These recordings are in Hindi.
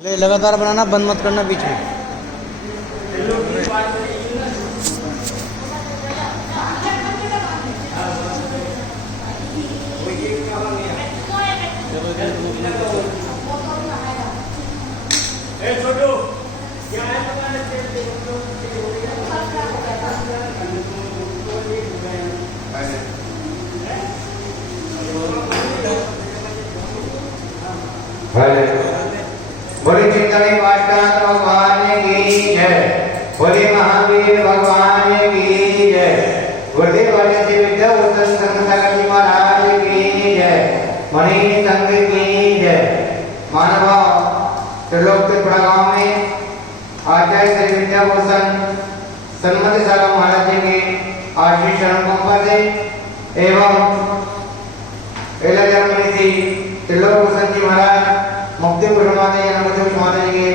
लगातार बनाना, बंद मत करना बीच में। बोले चिंतनी पाष्टान भगवान की जय, बोले महावीर भगवान की जय, बोले वाले विद्या उत्तम संत महाराज की जय, मणि संघ की जय। मानव त्रिलोक त्रिपुरा गांव में आचार्य श्री विद्याभूषण सन्मति सारा महाराज जी के आशीष अनुकंपा से एवं त्रिलोक भूषण जी महाराज मुक्ति माता जी के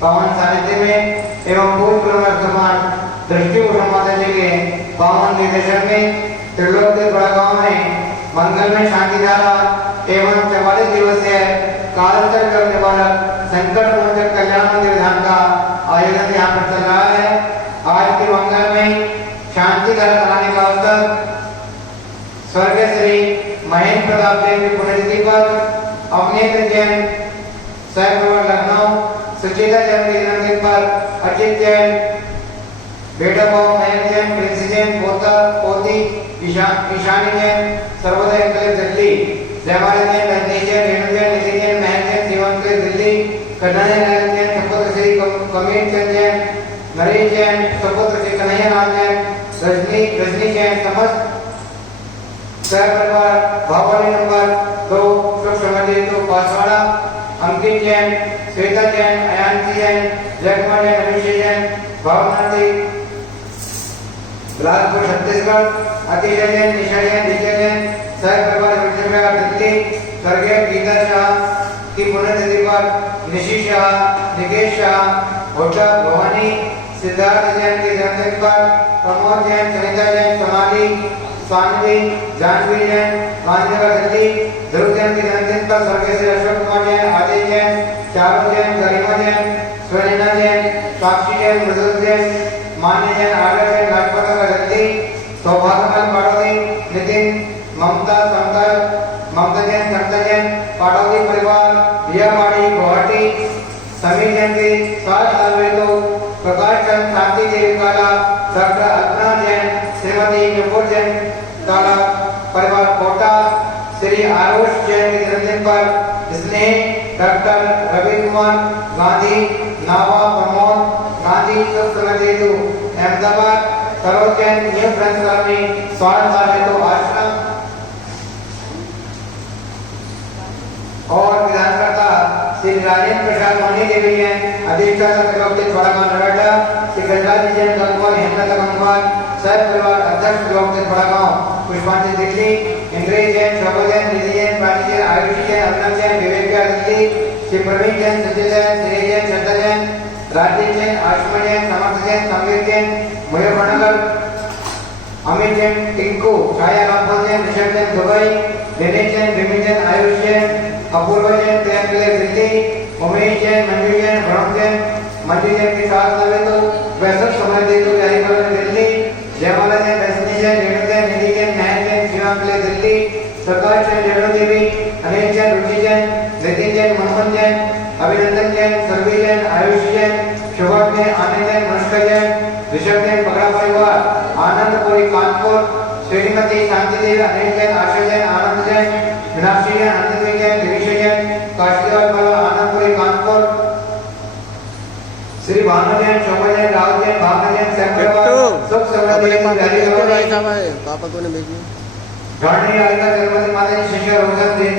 पावन सानिध्य में एवं पूर्व वर्तमान दृष्टि माता जी के पावन निर्देशन में त्रिलोक त्रिपुरा गांव में मंगल में शांति धारा एवं 44 दिवसीय कालांतर करने वाला संकट मोचक कल्याण मंदिर धाम का आयोजन यहाँ पर चल रहा है। आज के मंगल में शांति धारा कराने का अवसर स्वर्गीय श्री महेंद्र प्रताप जैन की पुण्यतिथि पर अवनीत जैन सहप्रवर लखनऊ, सुचेता जैन के जन्मदिन पर अजित जैन, बेटा भाव महेंद्र जैन, प्रिंस जैन, पोता पोती ईशानी जैन, सर्वोदय कलेक्टर दिल्ली, जयमाला जैन, रजनी जैन, रेणु जैन, निधि जैन, महेंद्र जैन, जीवन कलेक्टर दिल्ली, कन्हैया नारायण जैन, सुपुत्र श्री कमीर चंद जैन, नरेश जैन, सुपुत्र श्री कन्हैया नारायण जैन, रजनी जैन, समस्त सहपरिवार भाववाली नंबर 2 शुभ समझे तो पासवाड़ा, अंकित जैन, श्वेता जैन, अयांशी जैन, जयकुमार जैन, अभिषेक जैन, भावनाथी, बिलासपुर छत्तीसगढ़, अतिशय जैन, निशा जैन, विजय जैन, सहपरिवार विजयनगर दिल्ली, स्वर्गीय गीता शाह की पुण्यतिथि पर निशी शाह, निकेश शाह, होटा भवानी, सिद्धार्थ जैन के जन्मदिन पर प्रमोद जैन, सुनीता जैन, सोनाली, स्वानवी, जानवी जैन, गांधीनगर दिल्ली, ध्रुव जैन के जन्मदिन पर स्वर्गीय श्री अशोक कुमार जैन, अजय जैन, चारू जैन, गरिमा जैन, स्वर्णिना जैन, साक्षी जैन, मृदुल जैन, मान्य जैन, आर्य जैन, राजपथ दिल्ली, सौभाग्यमल पाटोदी, नितिन, ममता, ममता जैन, संता जैन, पाटोदी परिवार, बियाबाड़ी, गुवाहाटी, समीर जैन के स्वास्थ्य लाभ प्रकाश चंद, शांति देवी काला, डॉक्टर अल्पना जैन, श्रीमती नुपुर जैन काला परिवार कोटा, श्री आरुष जैन के जन्मदिन पर स्नेह, doctor Ravi Kumar Gandhi, Nava Pramod Gandhi, Sukhdev Ahmedabad, Saroj Jain, new friends colony, स्वास्थ्य हेतु आश्रम और विधानकर्ता श्री राजेंद्र प्रसाद मोहनी देवी जैन, अधिष्ठाता त्रिलोक त्रिपुरा गांव नोएडा, श्री गंगाजी जैन गंगवार, हेमलता गंगवार, सह परिवार अध्यक्ष त्रिलोक त्रिपुरा गांव, पुष्पांजलि दिल्ली, इंद्रिय जैन, शोभा जैन, निधि जैन, पाटी जैन, आयुषी जैन, अभिनव जैन, विवेक दिल्ली, श्री प्रवीण जैन, सचिन जैन, श्री जैन, श्रद्धा जैन, राजीव जैन, आयुष्मान जैन, समर्थ जैन, संवीर जैन, मयूरभनगर, अमित जैन, टिंकू, छाया रामपाल जैन, ऋषभ जैन, दुबई, दिनेश जैन, विमिन जैन, आयुष जैन, अपूर्व जैन, त्रियंकले दिल्ली, उमेश जैन, मंजू जैन, भ्रम जैन, मंजू जैन के साथ लगे तो वैसे समय दे तो हरिपुर दिल्ली, जयमाला जैन, रजनी जैन, रेणु जैन, निधि जैन, नयन जैन, जीवांकले दिल्ली, प्रकाश जैन, रेणु देवी, अनिल जैन, रुचि जैन, नितिन जैन, मनोहर जैन, अभिनंदन जैन, सरवी जैन, आयुष जैन, शुभम जैन, आनंद जैन, अनुष्का जैन, ऋषभ जैन, पगड़ा परिवार, आनंदपुरी कानपुर, श्रीमती शांति देवी, अनिल जैन, आशा जैन, आनंद जैन, मीनाक्षी जैन, आनंद जैन, दिनेश जैन, काशीवाल वाला, आनंदपुरी कानपुर, श्री भानु जैन, शोभा जैन, राहुल जैन, भावना जैन, सेक्रेटरी सुख समृद्धि पापा को ने भेजी गाड़ी आएगा जगमती माता जी शिष्य रोशन देन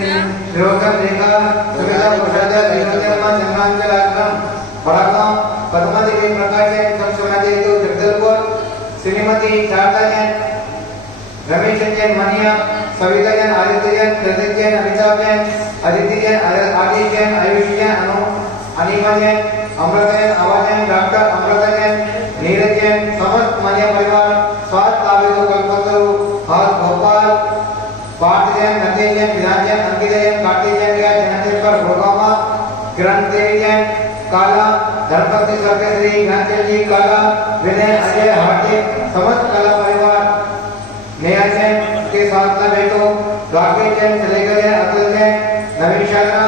रोशन देखा सुविधा प्रसाद विनोदमा जन्मांचल आश्रम बड़ागांव पद्मा देवी प्रकाश जैन सब सोना देवी तो जगदलपुर श्रीमती शारदा जैन रमेश जैन मनिया सविता जैन आदित्य जैन प्रदीप जैन अमिताभ जैन अदिति जैन आदि जैन आयुष जैन अनिमा जैन अमृता जैन आवाज जैन डॉक्टर अमृता जैन नीरज जैन समस्त मान्य परिवार स्वास्थ्य लाभ कल्पतरु और भोपाल पाठ जैन नंदी जैन विधान जैन अंकित जैन कार्तिक जैन के जन्मदिन पर गुड़गांव किरण देवी जैन काला, धर्मपति स्वर्गीय श्री ज्ञानचंद जी काला, विनय अजय हार्दिक, समस्त काला परिवार, नेहा जैन के साथ न बेटो, राकेश जैन चले गए, अतुल जैन, नवीन शर्मा,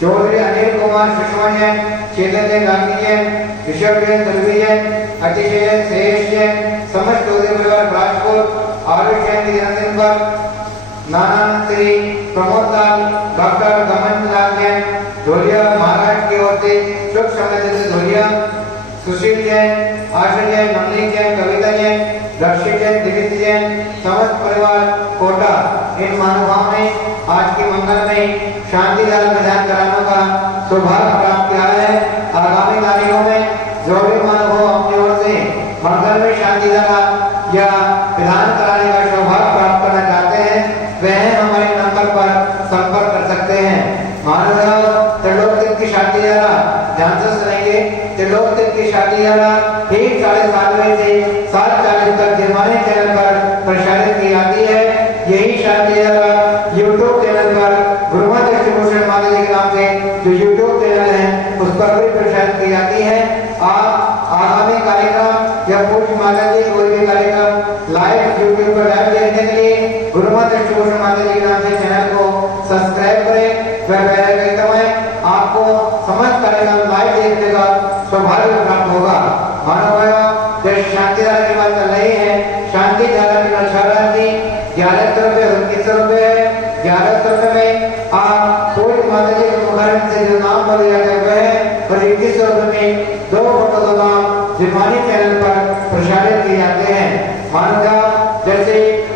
चौधरी अनिल कुमार, सुषमा जैन, चेतन जैन, गांधी जैन, ऋषभ जैन, ध्रुवी जैन, अतिश जैन, श्रेयस जैन, समस्त चौधरी परिवार राजपुर, आरुष जैन, निरंजन पर, नाना श्री प्रमोद लाल, डॉक्टर गमन लाल जैन, धोलिया महाराष्ट्र की ओर से शुभ समझ धोलिया, सुशील जैन, आशा जैन, नवनीत जैन, कविता जैन, रक्षित जैन, दिवित जैन, समस्त परिवार कोटा। इन महानुभावों ने आज के मंगल में शांति दान प्रदान कराने का सौभाग्य प्राप्त किया है। आगामी तारीखों में जो भी महानुभाव अपनी ओर से मंगल में शांति दान या प्रदान कराने का सौभाग्य प्राप्त करना चाहते हैं, वह हमारे नंबर पर संपर्क कर सकते हैं। महानुभाव त्रिलोक तीर्थ की शांति यात्रा ध्यान से सुनेंगे। त्रिलोक तीर्थ की शांति यात्रा ठीक 7:30 बजे से 7:40 तक जिरमाने चैनल पर प्रसारित की जाती है। यही शांति यात्रा यूट्यूब चैनल पर गुरुमा डिस्ट्रीब्यूशन माता जी के नाम से जो यूट्यूब चैनल है उस पर भी प्रसारित की जाती है। आप आगामी कार्यक्रम या पूज्य माता जी कोई भी कार्यक्रम लाइव यूट्यूब पर लाइव देखने के लिए गुरुमा डिस्ट्रीब्यूशन माता जी के नाम से चैनल को सब्सक्राइब करें व बेल आइकन दबाएं। आपको समस्त कार्यक्रम लाइव देखने का सौभाग्य प्राप्त होगा। मानव जब शांति धारा की बात कर रहे हैं, शांति धारा की नौशहरा थी 1100 रुपये 2900 रुपये है। 1100 रुपये में आप कोई माता जी के मुखारबिन से जो नाम बोले जाते हुए हैं और 2100 रुपये में 2 फोटो का नाम जिरमानी चैनल पर प्रसारित किए जाते हैं। मानव जैसे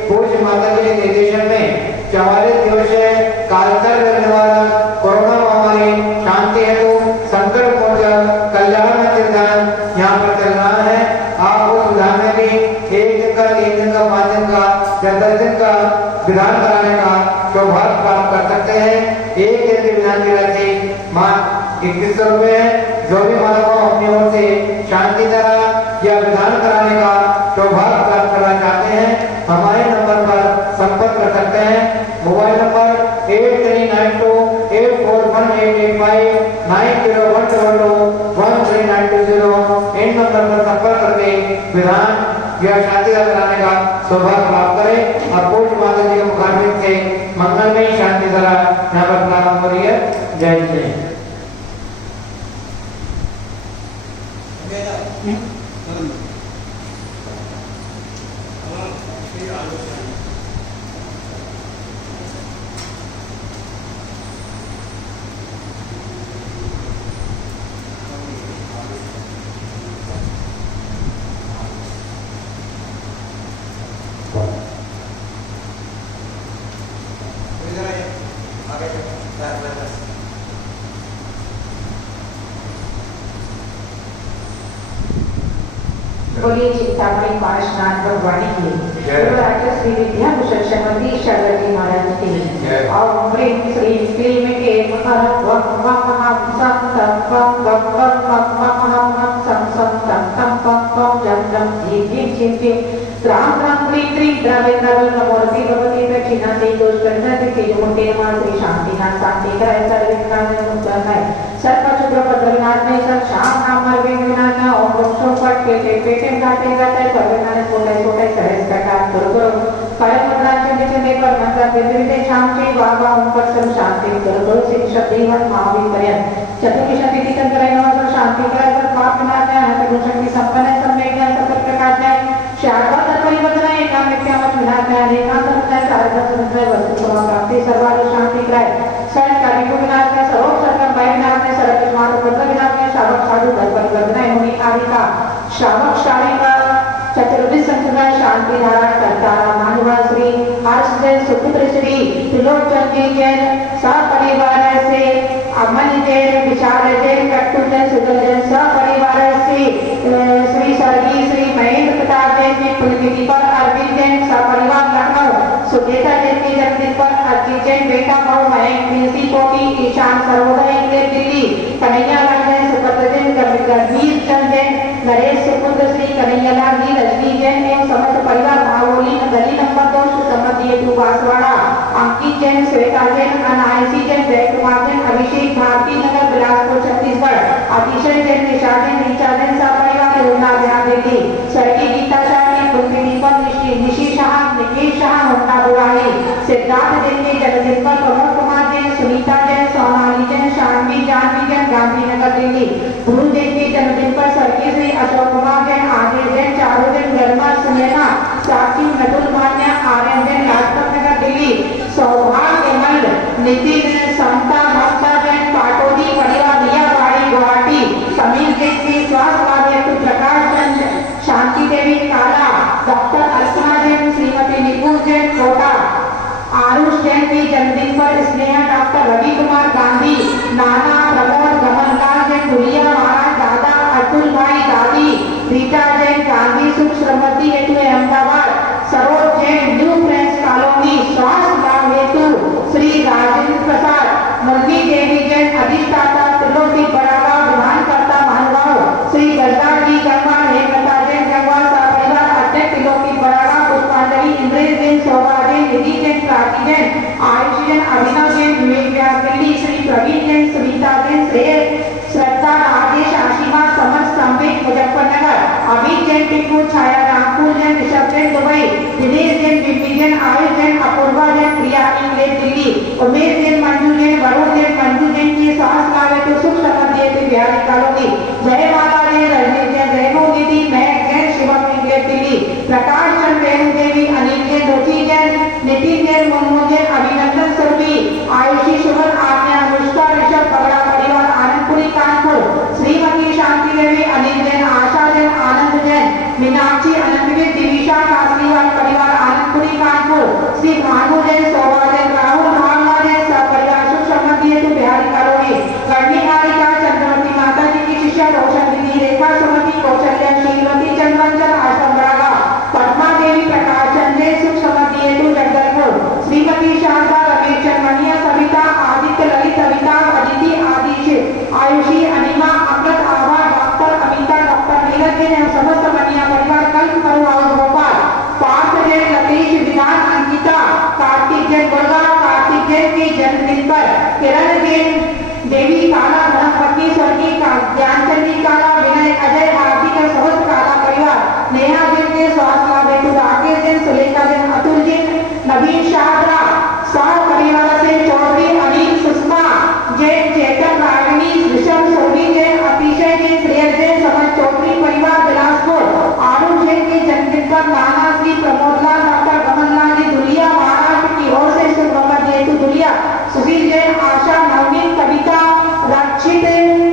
पूज्य माता जी के निर्देशन में 44 दिवसीय कालसर्प निवारण कोरोना महामारी शांति हेतु संकट मोचन कल्याण तीर्थान यहाँ पर चल रहा है। आप उस विधान में भी 1 दिन का 3 दिन का 5 दिन का या 10 दिन का विधान कराने का सौभाग्य प्राप्त कर सकते हैं। एक दिन के विधान की राशि मात्र 2100 रुपये है। जो भी मानव अपनी ओर से शांति धारा या विधान कराने का सौभाग्य प्राप्त करना चाहते हैं, हमारे नंबर पर संपर्क कर सकते हैं। Mobile number 8392 841885 9012213920। इन नंबर पर संपर्क करके विधान या शांति कराने का सौभाग्य प्राप्त करें और पूज्य माता जी के मुखारबिन से मंगलमय शांति धारा यहाँ पर प्रारंभ हो रही है। जय जय। बोलिए चिंतामणि पार्श्वनाथ भगवानी की श्री विद्या भूषण श्रीमती शारदा जी महाराज की और प्रेम श्री क्लीम के राम राम क्रीम क्रीम द्रव्य नमोर्ति भगवती दक्षिणाते दोष करणाते के मोटे मा श्री शांति नाथ शांति कराय सर्वविघ्नान मुक्ताय सर्व शुक्र पद्रविनाश में सब शाम नाम मर विघ्नान ओम वृक्षों पट के पेटे काटे जाता है सर्वविघ्नान छोटे छोटे करे कटा करो परम मंत्राचंद चंदे पर मंत्र विद्रिते शाम के बाबा ओम पर सर्व शांति करो सिद्ध शब्दीवन महावीर पर्यंत चतुर्थ शक्ति तीर्थन करे नमः शांति कराय पर पाप विनाश है हत शक्ति संपन्न सम्यक ज्ञान सब प्रकाश है शारदा परिवर्तन एकांत मिथ्यामत विनाश है अनेकांत मुद्दा सारदा सुंदर वस्तु प्राप्ति सर्वालु शांति कराय सर्व कार्य को विनाश है सर्व सर्व भय विनाश है सर्व मात्र पत्र विनाश है शावक साधु धर्म परिवर्तन है होनी आदि का शावक शाही का चतुर्विध संप्रदाय शांति धारा करतारा मानवा श्री हर्षजन सुपुत्र श्री त्रिलोचन जी जैन सपरिवार से अमन जैन विशाल जैन कट्टुजन सुदर्जन सपरिवार से श्री स्वर्गीय श्री महेंद्र प्रताप जैन की पुण्यतिथि पर अरविंद जैन सपरिवार लखनऊ सुदेता जैन की जन्मदिन पर अर्जित जैन बेटा भाव मयंक निसी कोटी ईशान सर्वोदय इंग्लैंड दिल्ली कन्हैया लाल जैन सुपत्र जैन गंभीर चंद जैन नरेश सुपुत्र श्री कन्हैयालाल जी रजनी जैन एवं समस्त परिवार भावोली गली नंबर 2 सुसम्मत हेतु बांसवाड़ा अंकित जैन ललिता जैन, अनायसी जैन, जय कुमार जैन, अभिषेक भारती नगर बिलासपुर छत्तीसगढ़, अतिशय जैन, निशा जैन, ऋचा जैन सपरिवार होंडा बिहार दिल्ली, स्वर्गीय गीता शाह की पुत्री दीपक, निशी शाह, निकेश शाह होंडा बुराड़ी, सिद्धार्थ जैन के जन्मदिन पर प्रमोद कुमार जैन, सुनीता जैन, सोनाली जैन, शानवी जानवी जैन, गांधीनगर दिल्ली, गुरु जैन के जन्मदिन पर स्वर्गीय श्री अशोक कुमार जैन, आगे जैन, चारू जैन, गर्मा सुनैना, साक्षी नटुल मान्या, आर्यन जैन, लाजपत नगर दिल्ली, सौभाग्य मल, नितिन, समता, ममता जैन, पाटोदी परिवार रियाबाड़ी गुवाहाटी, समीर जैन के स्वास्थ्य कार्य प्रकाश चंद्र, शांति देवी काला, डॉक्टर अर्चना जैन, श्रीमती निपुण जैन कोटा, आरुष जैन के जन्मदिन पर स्नेहा डॉक्टर रवि कुमार गांधी, नाना प्रमोद गमनलाल जैन गुड़िया महाराज दादा अतुल भाई दादी, रीता जैन गांधी सुख श्रमति हेतु Ahmedabad, Saroj Jain new friends colony स्वास्थ्य लाभ हेतु श्री राजेंद्र प्रसाद, मुरली देवी जैन अधिष्ठाता त्रिलोकी बड़ागांव विधानकर्ता महानुभाव, श्री गजदार जी गंगवार हेमलता जैन गंगवार सपरिवार अध्यक्ष त्रिलोकी बड़ागांव, पुष्पांजलि इंद्रेश जैन, शोभा जैन, निधि जैन, प्राची जैन, आयुष जैन, अभिनव जैन, विवेक व्यास दिल्ली, श्री प्रवीण जैन, सुनीता जैन, श्रेय, श्रद्धा, राजेश, आशिमा, समर, संवेद मुजफ्फरनगर, अभित जैन टिप्पू, छाया नागपुर जैन, ऋषभ जैन दुबई, दिनेश जैन, बिम्बी जैन, आयुष जैन, अपूर्वा जैन, प्रिया इंग्लैंड दिल्ली, उमेश जैन, मंजू जैन, वरुण जैन, मंजू जैन की स्वास्थ्य लाभ हेतु सुख समृद्धि हेतु बिहारी कॉलोनी, जय माता जैन, रजनीश जैन, रेणु दीदी, महक जैन, शिवम इंग्लैंड दिल्ली, प्रकाश चंद, रेणु देवी, अनिल जैन, रुचि जैन, नितिन जैन, मुर्मू जैन, अभिनंदन सुरभि, आयुषी सुमन, आज्ञा, अनुष्का, ऋषभ बगड़ा परिवार आनंदपुरी कानपुर, श्रीमती शांति देवी, अनिल जैन, आशा जैन, आनंद जैन, मीनाक्षी, अनंतवीर, दिविशा, कासरीवाल परिवार आनंदपुरी कानपुर, श्री भानु जैन, शोभा जैन, राहुल भावना जैन सपरिवार सुख समृद्धि हेतु बिहारी कॉलोनी, कर्णी हारिका, चंद्रवती माता जी की शिष्या, रोशन दीदी, रेखा सुमति, कौशल्या, श्रीमती, चंद्रवंचन, आश्रम बड़ागा, पद्मा देवी, प्रकाश चंद्र सुख समृद्धि हेतु जगदलपुर, श्रीमती शारदा, रमेश चंद्रमणिया, सविता, आदित्य, ललित, अमिताभ, अदिति, आदिश, आयुषी, अनिमा, अमृत, आभा, डॉक्टर अमिता, डॉक्टर नीरज जैन एवं समस्त मनिया परिवार कल्प परिवार भोपाल, पार्थ जैन, लतीश, विधान, अंकिता, कार्तिक जैन गुड़गांव, कार्तिक जैन के जन्मदिन पर किरण जैन, देवी काला, धनपति, स्वर्गीय ज्ञानचंदी काला, विनय, अजय, हार्दिक समस्त काला परिवार, नेहा जैन के स्वास्थ्य लाभ हेतु राकेश जैन, सुलेखा जैन, अतुल जैन, नवीन शाहरा, स्वास्थ्य परिवार से चौधरी अनिल, सुषमा जैन, चेतन, रागिनी, ऋषभ, सोनी जैन, अतिशय जैन, श्रेयस जैन, समझ चौधरी परिवार बिलासपुर, आरुष जैन के जन्मदिन पर नाना श्री प्रमोदलाल, डॉक्टर गमनलाल जी दुलिया महाराष्ट्र की ओर से शुभ मोहम्मद हेतु दुलिया, सुशील जैन, आशा, नवनीत, कविता, रक्षित,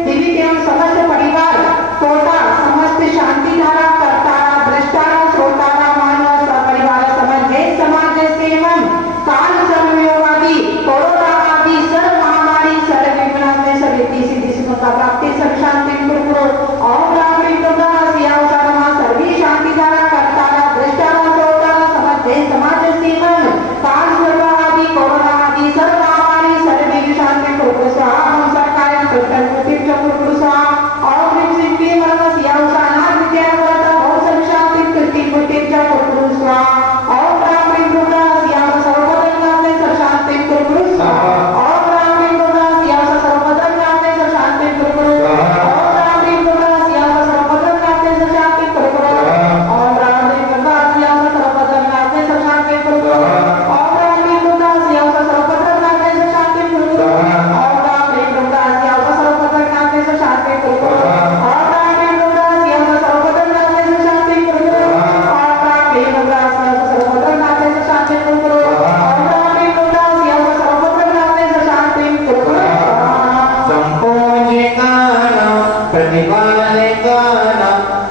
दिव्य एवं समस्त परिवार कोटा, समस्त शांति धारा, करतारा, दृष्टारा, श्रोतारा, मानव सपरिवार समझ जैन समाज सेवन, काल सर्वयोगादि, कोरोना आदि सर्व महामारी, सर्व विघ्न में सब रीति सिद्धि सुखता प्राप्ति, सर्व शांति कुरकुरो, ओम राम ह्रीं दुर्गा सियाओ सारमा, सर्वी शांति धारा, करतारा, दृष्टारा, श्रोतारा, समझ जैन समाज सेवन, काल सर्व आदि, कोरोना आदि सर्व महामारी, सर्व विघ्न शांति कुरकुरो स्वाहा, हम सरकार कृतन कुतिप कुरकुरो स्वाहा, ओम ह्रीं श्रीं क्लीं नमः सियाओ साना विद्या वरदा, ओम सर्व शांति कृति कुतिप कुरकुरो स्वाहा, ओम राम ह्रीं दुर्गा सियाओ सर्वभद्र नामे सर्व शांति कुरकुरो स्वाहा, ओम राम ह्रीं दुर्गा सियाओ सर्वभद्र नामे सर्व शांति कुरकुरो, ओम राम ह्रीं दुर्गा सियाओ सर्वभद्र नामे सर्व शांति कुरकुरो, ओम राम ह्रीं दुर्गा सियाओ सर्वभद्र नामे सर्व शांति कुरकुरो, ओम राम ह्रीं दुर्गा सियाओ सर्वभद्र नामे सर्व शांति कुरकुरो, ओम राम ह्रीं दुर्गा सियाओ सर्वभद्र नामे सर्व शांति कुरकुरो, ओम राम ह्रीं दुर्गा सियाओ सर्वभद्र नामे सर्व शांति कुरकुरो, ओम राम ह्रीं दुर्गा सियाओ सर्वभद्र नामे सर्व शांति कुरकुरो, ओम राम ह्रीं दुर्गा सियाओ सर्वभद्र नामे सर्व शांति कुरकुरो। संपूजिताना प्रतिपालिकाना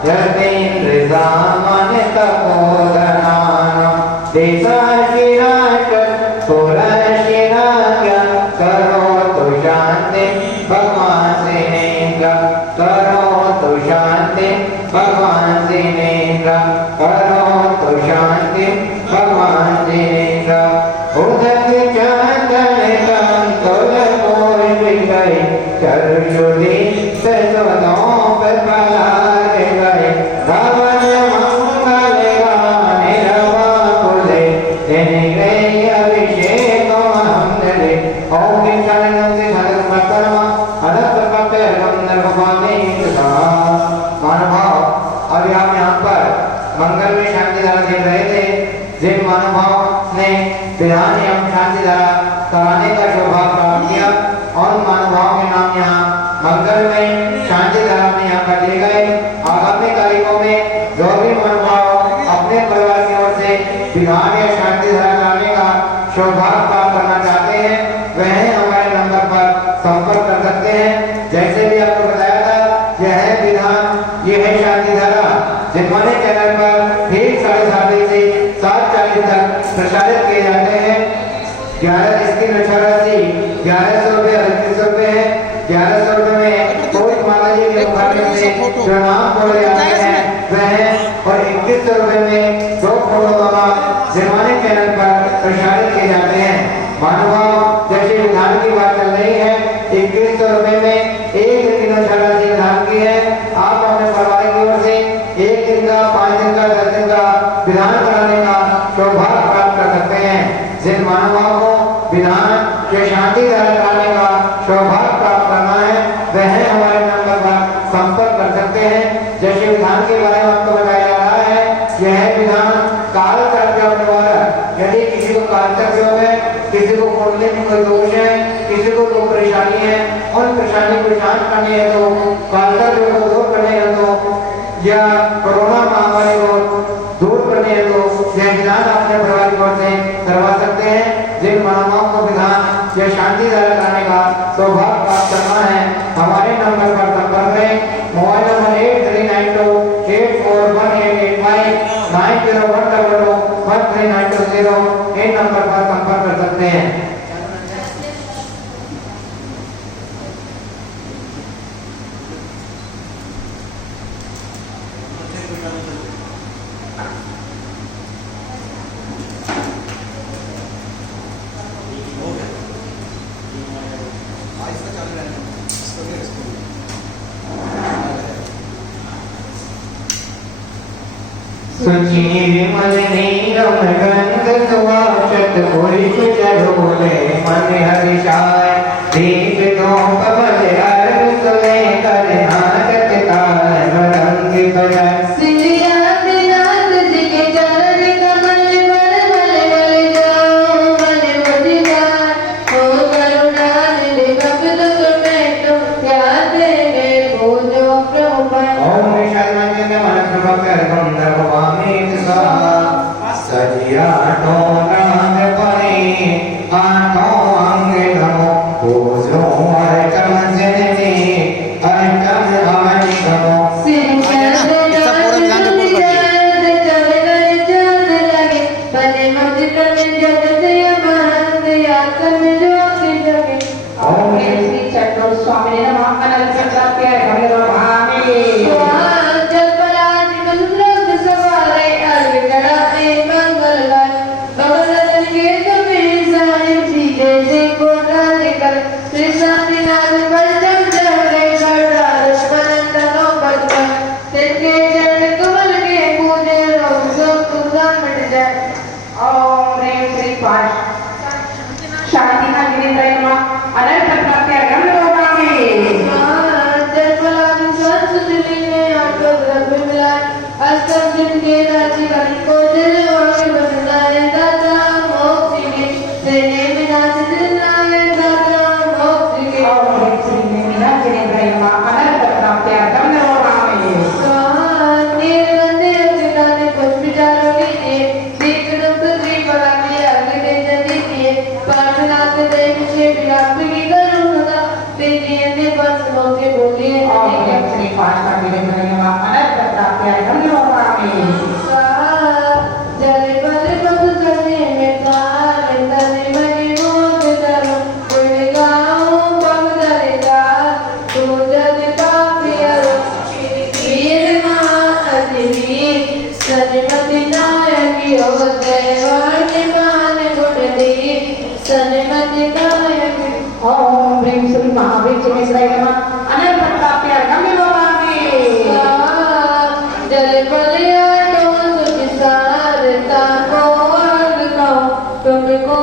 यतीन्द्र सामान्य तपोधनाना देशाशिराज कुलशिराज करोतु शांति भगवान सिनेन्द्र, करोतु शांति भगवान सिनेन्द्र, करोतु शांति भगवान सिनेन्द्र, उदक चंदन संतुल कोशिकै चरुषुधि सजोदों पर पलार गए, धवन मंगल गाने रवा कुले, तेने अभिषेक हम ओम ह्रीं शान्तिं शान्तिं शान्तिं नमः अनंत भक्त नरभवामी महानुभाव अब हम यहाँ पर मंगल में शांति धारा खेल रहे थे। जिन महानुभाव ने विधान एवं शांति धारा कराने का सौभाग्य प्राप्त किया और महानुभाव के नाम यहाँ मंगल में शांति धारा में यहाँ कर दिए गए। आगामी तारीखों में जो भी महानुभाव अपने परिवार की ओर से विधान या शांति धारा कराने का सौभाग्य प्राप्त करना चाहते हैं वह हमारे नंबर पर संपर्क कर सकते हैं। जैसे भी आपको बताया था यह है विधान, ये है शांति धारा जिन्होंने चैनल पर ठीक 7:30 से 7:40 तक प्रसारित किए जाते हैं। 11 इसकी नशाराशि 1100 रुपये 3800 रुपये है। 1100 रुपये में कोई माता जी के मुखाग्र से प्रणाम बोले जाते हैं वह, और 2100 रुपये में 2 फोटो बाबा जिन्होंने चैनल पर प्रसारित किए जाते हैं। महानुभाव जैसे विधान की बात चल रही है 2100 रुपये में एक दिन नशाराशि विधान की है। आप अपने परिवार की ओर से 1 दिन का 5 दिन का 10 दिन का विधान कराने का सौभाग्य प्राप्त कर सकते हैं। जिन महानुभाव को विधान के शांति धारा कराने का सौभाग्य प्राप्त करना है वह हमारे नंबर पर संपर्क कर सकते हैं। जैसे विधान के बारे में आपको बताया जा रहा है यह विधान काल सर्प निवारक, यदि किसी को काल सर्प योग है, किसी को कुंडली में कोई दोष है, किसी को कोई परेशानी है, उन परेशानी को शांत करनी है तो काल सर्प योग को दूर करने है तो या कोरोना महामारी को दूर करने है तो यह विधान अपने परिवार की ओर से करवा सकते हैं। जिन महानुभाव को विधान या शांति धारा कराने का सौभाग्य प्राप्त करना है हमारे नंबर पर संपर्क करें। मोबाइल नंबर 8392841885 90121390 इन नंबर पर संपर्क कर सकते हैं। सुचीमल नीरम गंध सुवाचत पुरुष चरोले मन हरिशाय दीप दोप बज अर्घ सुले कर नाचत ताल मरंग बजाय। सजिया तो नाम परे आठो अंग नमो पूजो अर्चन जननी अर्चन आनि नमो। ओम श्री चतुर स्वामी नमः अनंत सत्य ओम ह्रीं श्री महावीर नमः अनंत प्रताप्य गम्य जल बलिया तो विसारता को तुमको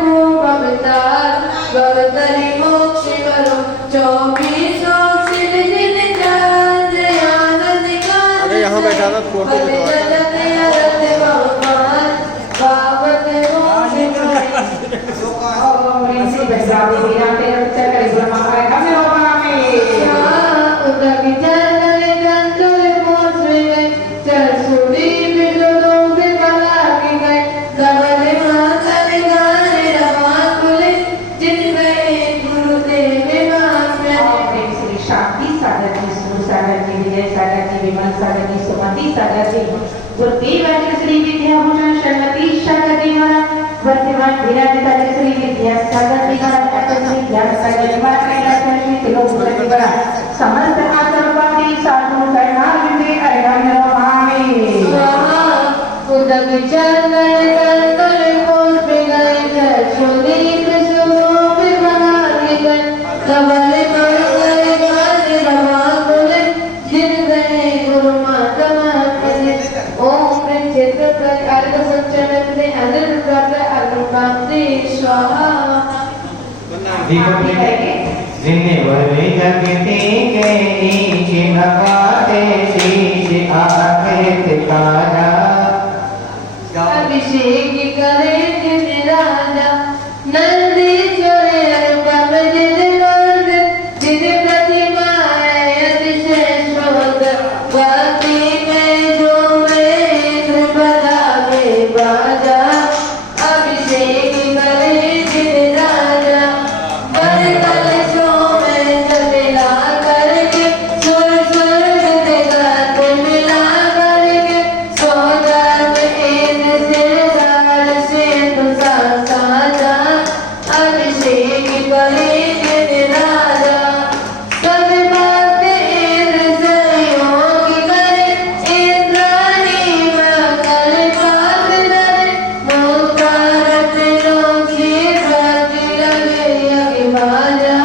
को बमतार अवतरी मोक्ष करो 2400 सिर जिन चांद आनंद कांत अरे यहाँ बैठा था, फोटो भले खिंचवा था। जगत अरत बहुमान पावत मोक्ष करो ओम ह्रीं श्री वज्रावती वीरांते नमस्ते करे ब्रह्माकार कमे ओमामि उदक चल कंचल मोच गए चल सुरी बिजलो से बला के गए कमल माता गाने रमा कुले जिन गए गुरुदेव नाम में ओम ह्रीं श्री शांति सागर जी सुर सागर जी विजय सागर जी विमल सागर जी सुमति सागर जी गुरुदेव वैद्य श्री विद्याभूषण शरणती सागर जी महाराज वर्तमान विराजित श्री विद्या सागर जी महाराज अटल श्री ज्ञान सागर जी महाराज कैलाश श्री तिलोक जी महाराज समस्त आचरवादी साधु शरणागति अरहं नमामि उदक चल कंचल मोच गए चल सुरी बिजलो से बला के गए कमल माता गाने रमा कुले जिन गए गुरु माता में ओम चित्र कर अर्घ संचलन से अनिल कर अर्घ कांति स्वाहा दीपक जिन्हें वही जगती के नीचे नकाते शीश आगे तिकारा अभिषेक करे जिन राजा नंदी चढ़े अनुपम जिन नंद जिन प्रतिमा अतिशय सुंदर भक्ति में जो में बजा में बाजा अभिषेक करे जिन राजा बर कल जो में मिला करके सुर सुर के गात मिला करके सौदा में सिरदार से तुसा साजा अभिषेक करे जिन राजा सब बातें इंद्र सहयोग करे इंद्राणी मंगल पात धरे मोकारत लोकी भज लगे यज्ञ बाजा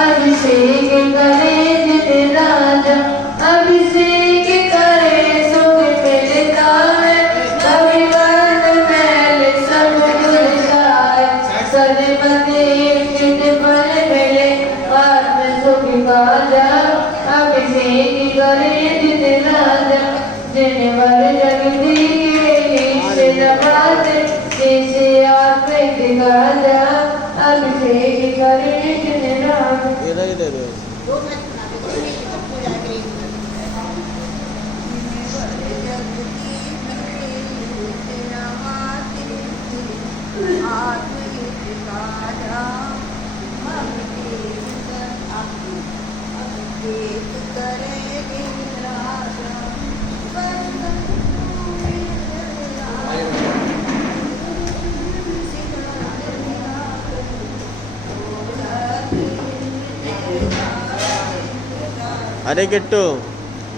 अभिषेक करे जिन राजा अभिषेक करे सुख मिलता है अभिमान मैल सब गुर जाए सदमति चित पर मिले आत्म सुख बाजा अभिषेक करे जिन राजा जिन वर जगती के नीचे नवाजे जैसे आत्मिक गाजा अभिषेक करे जिन राजा इधर ही दे दो। अरे किट्टू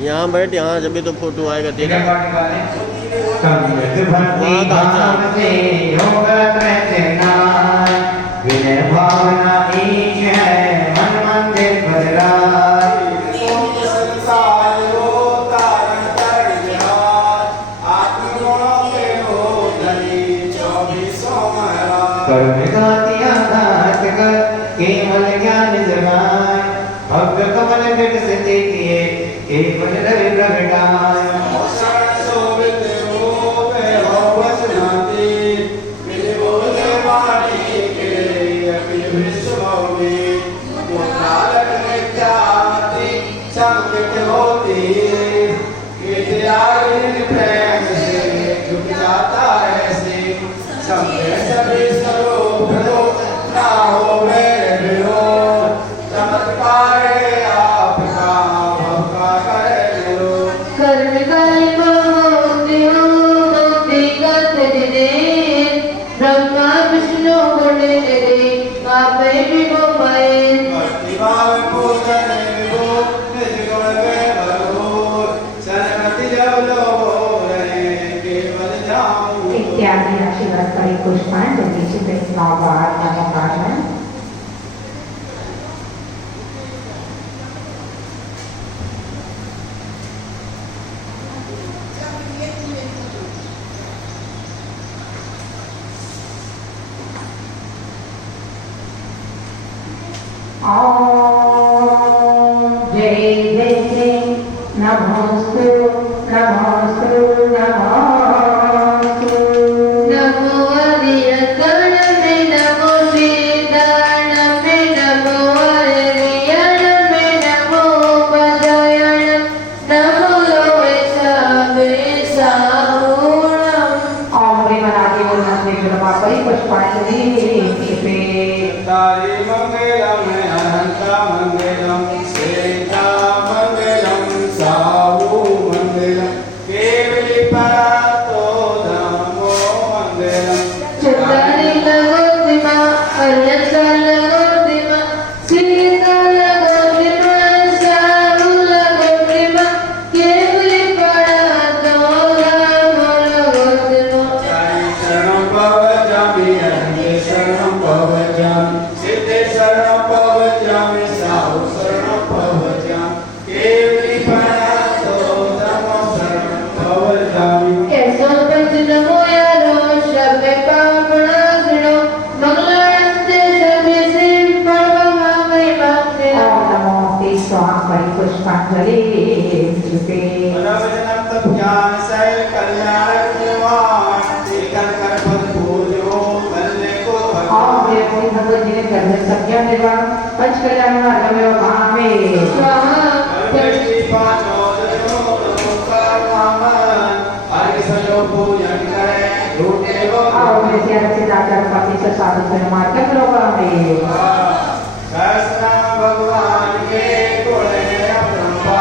यहाँ बैठ, यहाँ जब भी तो फोटो आएगा ठीक है। विनय भावना ईश है मन मंदिर बदलाय करुणिकातिया घात कर केवल ज्ञान जगाए भव्य कमल विकसित किए केवल रवि प्रगटाय ब्रह्मा विष्णु गुणे आपे भी गोपाए इत्यादि आशीर्वाद करे पुष्पांजलि चित्रित नववार नमोकार में ओम जय जय जय नमोस्तु नमोस्तु नमोस्तु नमो अरियतरणे नमो सीतारणे नमो अरियणमे नमो पदयण नमो लोहिताभिसाहुणम् ओम प्रेमरागे वन्नते गुणमा परिपुष्पाणि दीपे तारे मंगलम अनंत मंगलम श्वेता मंगलम साहु मंगलम केवली परातो नमो मंगलम चित्तानि लगोतिमा अरियतल लगोतिमा सीता लगोतिमा साहु लगोतिमा केवली परातो नमो लगोतिमा शरणं पवजामि अनन्ते शरणं पवजामि सिद्धे शरणं पवजामि साहु शरणं पवजामि केवली परातो नमो शरणं पवजामि ऐसो पंच नमो यारो शब्द पापनाशनो मंगलांते सभी सिंह परमात्मा भक्ति ओम नमो ते स्वाहा परिपुष्पांजलि दीपे मनोवचनं तप्यान शैल कल्याण गुणवान श्रीकंठ करपद पूजो कल्ले को ओम प्रिय कोई भगवत जी ने गर्भ सत्या निर्वाण पंच कल्याण मार्गमेव भावे स्वाहा कल्पेष्टि पांचो दशो नमोकार महामन आर्य सजो पूजन करे झूठे वो ओम नित्य रचित आचार पाति से साधु से मार्गमेव भावे सहस्रनाम भगवान के कोले अपरंपा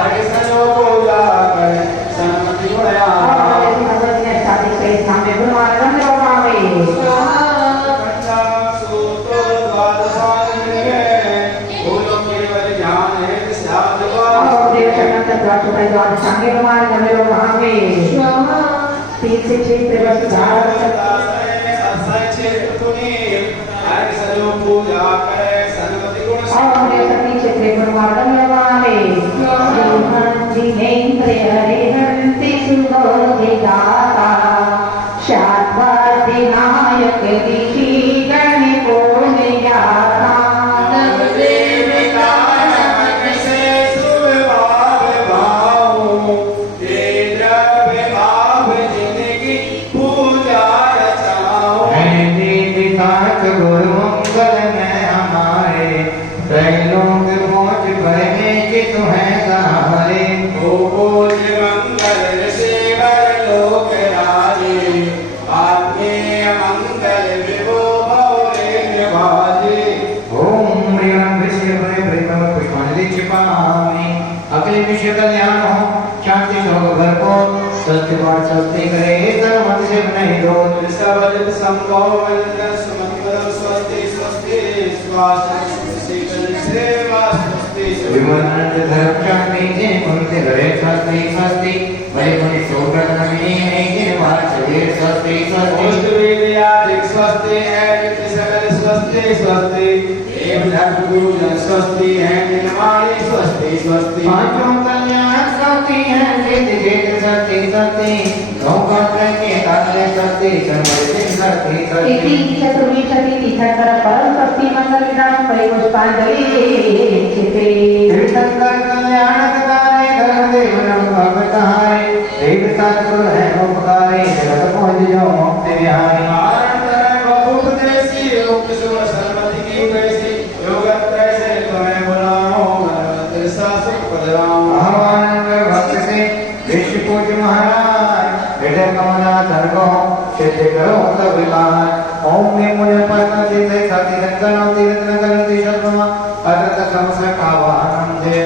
आर्य सजो पूजा करे सन्मति गुणया ओम भगवत जी ने साधु से सामने मार्गमेव भावे स्वाहा ओम देव शरण तत्व द्वार सांगे मार्गमेव भावे स्वाहा तीन से छह प्रवस धारण ओम देव सती क्षेत्रे मार्गमेव भावे जिनेन्द्र हरिहंति सुबोधिदाता शाद्वादिनायक दिशि गणिको निजाता गुरु मंगल में हमारे त्रैलोक मोज भरने की तुम्हें सहारे ओ बोझ मंगल सेवर लोक राजे आत्मीय मंगल विभो भवरे निभाजे ओम प्रियम विषय प्रेम पुष्पांजलि छिपामी अखिल विश्व कल्याण हो शांति सो घर को सत्य बात सत्य करे सर्वमत से नहीं दो सबद संभव वंदन सुमंगल स्वस्ति स्वस्ति स्वास्थ्य सेवा स्वस्ति विमलानंद धर्म शांति जय कुंते रहे स्वस्ति स्वस्ति बड़े बड़े सोगत नमी है के बात चले स्वस्ति स्वस्ति वेदियादिक स्वस्ति है नित्य सकल स्वस्ति स्वस्ति एवं धर्म गुरु जन स्वस्ति है निर्माणी स्वस्ति स्वस्ति पांचों कल्याण स्वस्ति है जित जित सत्य सत्य नौकत्र के ताले सत्य समर्थित सत्य सत्य इति चतुर्वी सती तीर्थंकर परम स्वस्ति मंगल विधान परिपुष्पांजलि चिते तीर्थंकर कल्याण कतारे धर्म देव नम भगवताय देव सतगुरु है उपकारे जगत पहुंच जो मुक्ति विहारी आरण तरह बहुपदेशी योग सुर सर्वति की वैसी योगत्रय से तुम्हें बुलाओ मंत्र शास्त्र पदराओ भगवान भक्त से विश्व पूज महाराज बेटे कमला धर्गो सिद्ध करो सब विकार ओम में मुझे पद्म सिद्ध सती रंगनो तीर्थ नगर शब्दमा अत्र समस कावानम जे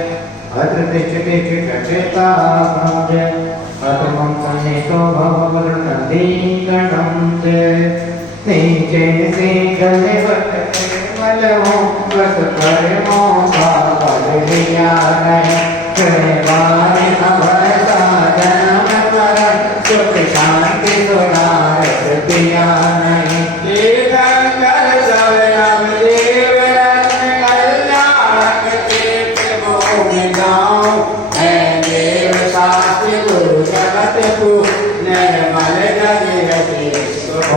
अत्र तिष्ठति चित्तचेता जे अत्र मम सन्नितो भव नंदी गणम जे नीचे से गले बट मलहो बस पर मोहा बल लिया नहीं प्रेमाने अभयता जन्म मरण सुख शांति सुनार दिया नहीं तीर्थंकर सब नाम देव रत्न कल्याण तीर्थ भूमि गाँव है देव शास्त्र गुरु जगत को निर्मल गति रति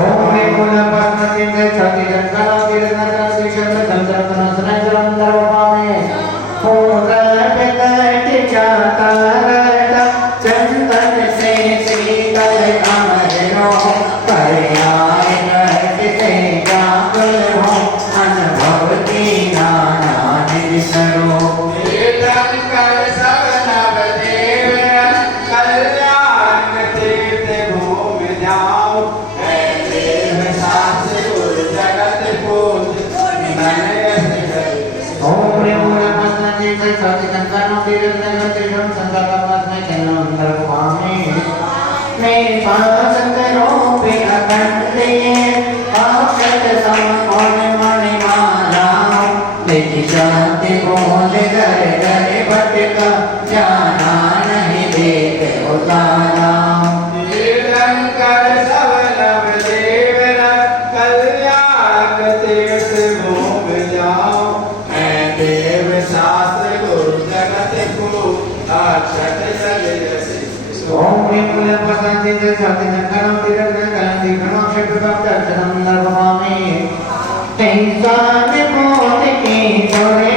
ओम गुण पद्म सिंह सती शंकर तीर्थ नगर श्री शंकर संतन सनातन ओम मूलपस्नाति साति संकरणो तीर्थं संकल्पस्मै चरणं सर्वभामि मे पासकरो पे अखंडे अक्षत समकोण मणिमाला लेति शांति बोध करे करे भटका जाना नहीं देते उतारा तीर्थंकर सब नव देव कल्याण तीर्थ भूम जाओ मैं देव शास्त्र गुरु जगत को अक्षत सलियसी ओम मूलपस्नाति साति संकरणो तीर्थं क्षत्रप्राप्तर्चनं नर्वमामि तेजान बोध के छोड़े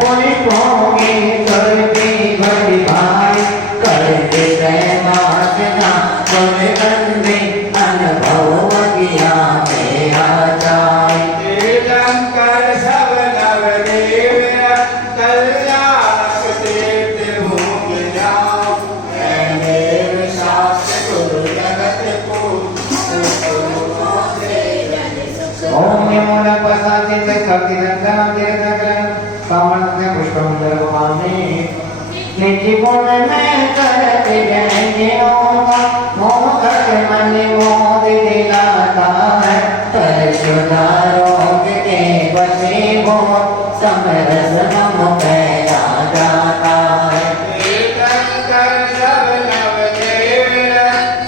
पुष्पों के स्वर्गे बड़ी भाई कर दे वासना गुण बंदे अनुभव किया मेरा जाय तीर्थंकर सब नव देव कल्याण तीर्थ भूम जाओ मैं देव शास्त्र गुरु जगत को ओम मूलपस्नाति साति संकरणं कामन्य पुष्पं दर्पमामि निज गुण में करते जय होगा मोह कर मन मोद दिलाता है पर सुधारोग के बसे हो समरस मम पैदा जाता है तीर्थंकर सब नव देव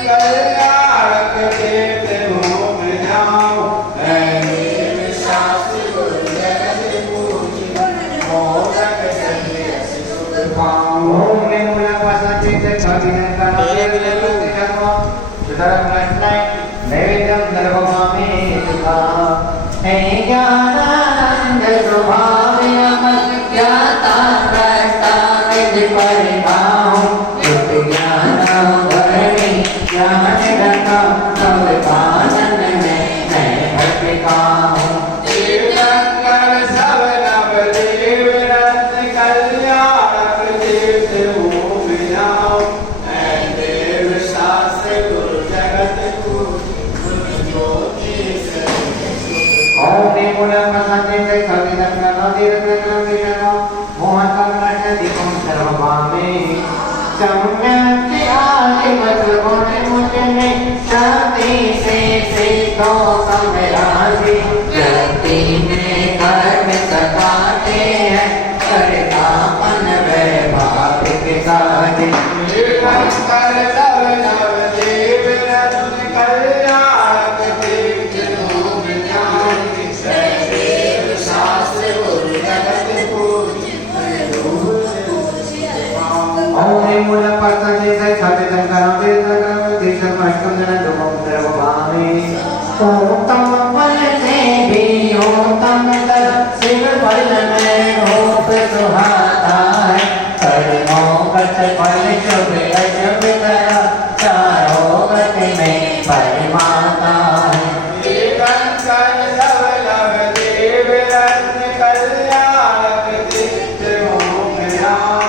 कल्याण तीर्थ भूम जाओ मैं देव शास्त्र गुरु जगत पूज्य मोदक सलियसी सुख पाऊं ओम मूलपस्नाति साति संकरणं नैवेद्यं नर्वमामि सुधा हे ज्ञानानंद स्वभाव ज्ञाता द्रष्टा निज परिभाव ज्ञान भरणी ज्ञान रखा सब पालन में मैं भटका हूँ तीर्थंकर सब नव देव कल्याण तीर्थ भूम जाओ मैं देव शास्त्र गुरु जगत को ओम मूलपस्नाति साति संकरणो तीर्थं मोहकर्णदीपं सर्वभामि सम्यक् आदिमत गुण मुझ में शांति से सीखो समराधि जगती में कर्म सताते हैं करता मन वैभाविक साधि तीर्थंकर सब नव देव कल्याण तीर्थ भूम जाओ देव शास्त्र गुरु जगत ओम मूलपस्नाति साति संकरणं तीर्थं द्रवभामि उत्तम फल से भी उत्तम शिव फल में रूप सुहाता है कर्मोगत फल शुभ अशुभ चारों गति में परिमाता है तीर्थंकर सब नव देव कल्याण तीर्थ भूम जाओ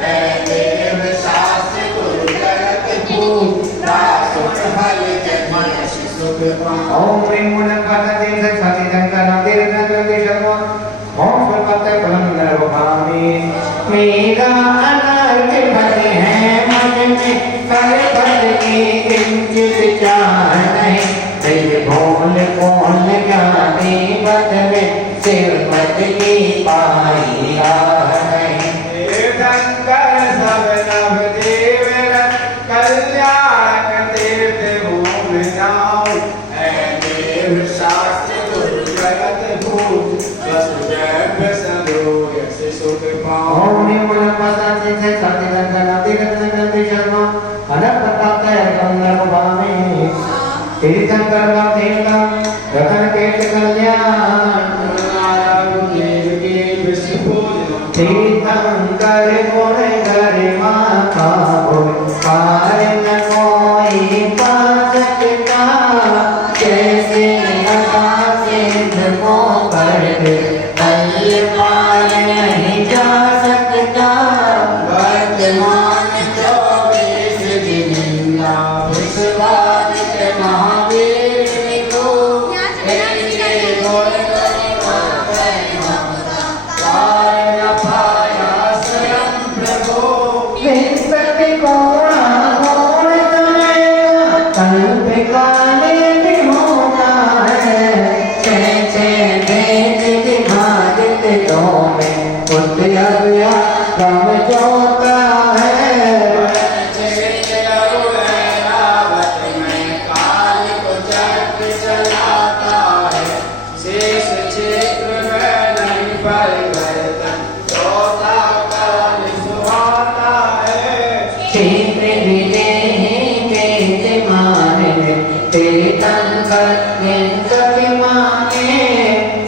मैं देव शास्त्र गुरु जगत पूज्य सुख फल जन्मयसि सुख पाऊं ओम मूलपस्नाति साति संकरणं तीर्थं ओम फलपत्र फलं नर्वभामि मेरा अनर्थ फल है मन में कर फल की किंचित चाह नहीं दिल भूल कौन ज्ञानी बद में सिर मत की पाई राह नहीं तीर्थंकर सब नव देव कल्याण तीर्थ भूम जाओ मैं देव शास्त्र गुरु जगत पूज्य वसुदेव सरोयसि सुख पाऊं ओम मूलपस्नाति साति संकरणं तीर्थं अनप्रताप्तं नर्वभामि तीर्थंकर तीर्थं रतन केत कल्याण तीर्थंकर गुण गरिमा का पार न कोई पा सकता जैसे आकाश को कर दे तल पार नहीं जा सकता वर्तमान 24 दिन विश्वास महावीर को क्षेत्र विदेही वेद माने तीर्थंकर सके माने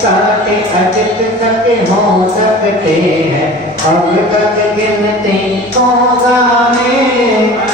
साथे अचित सके हो सकते हैं अब तक गिनती को गाने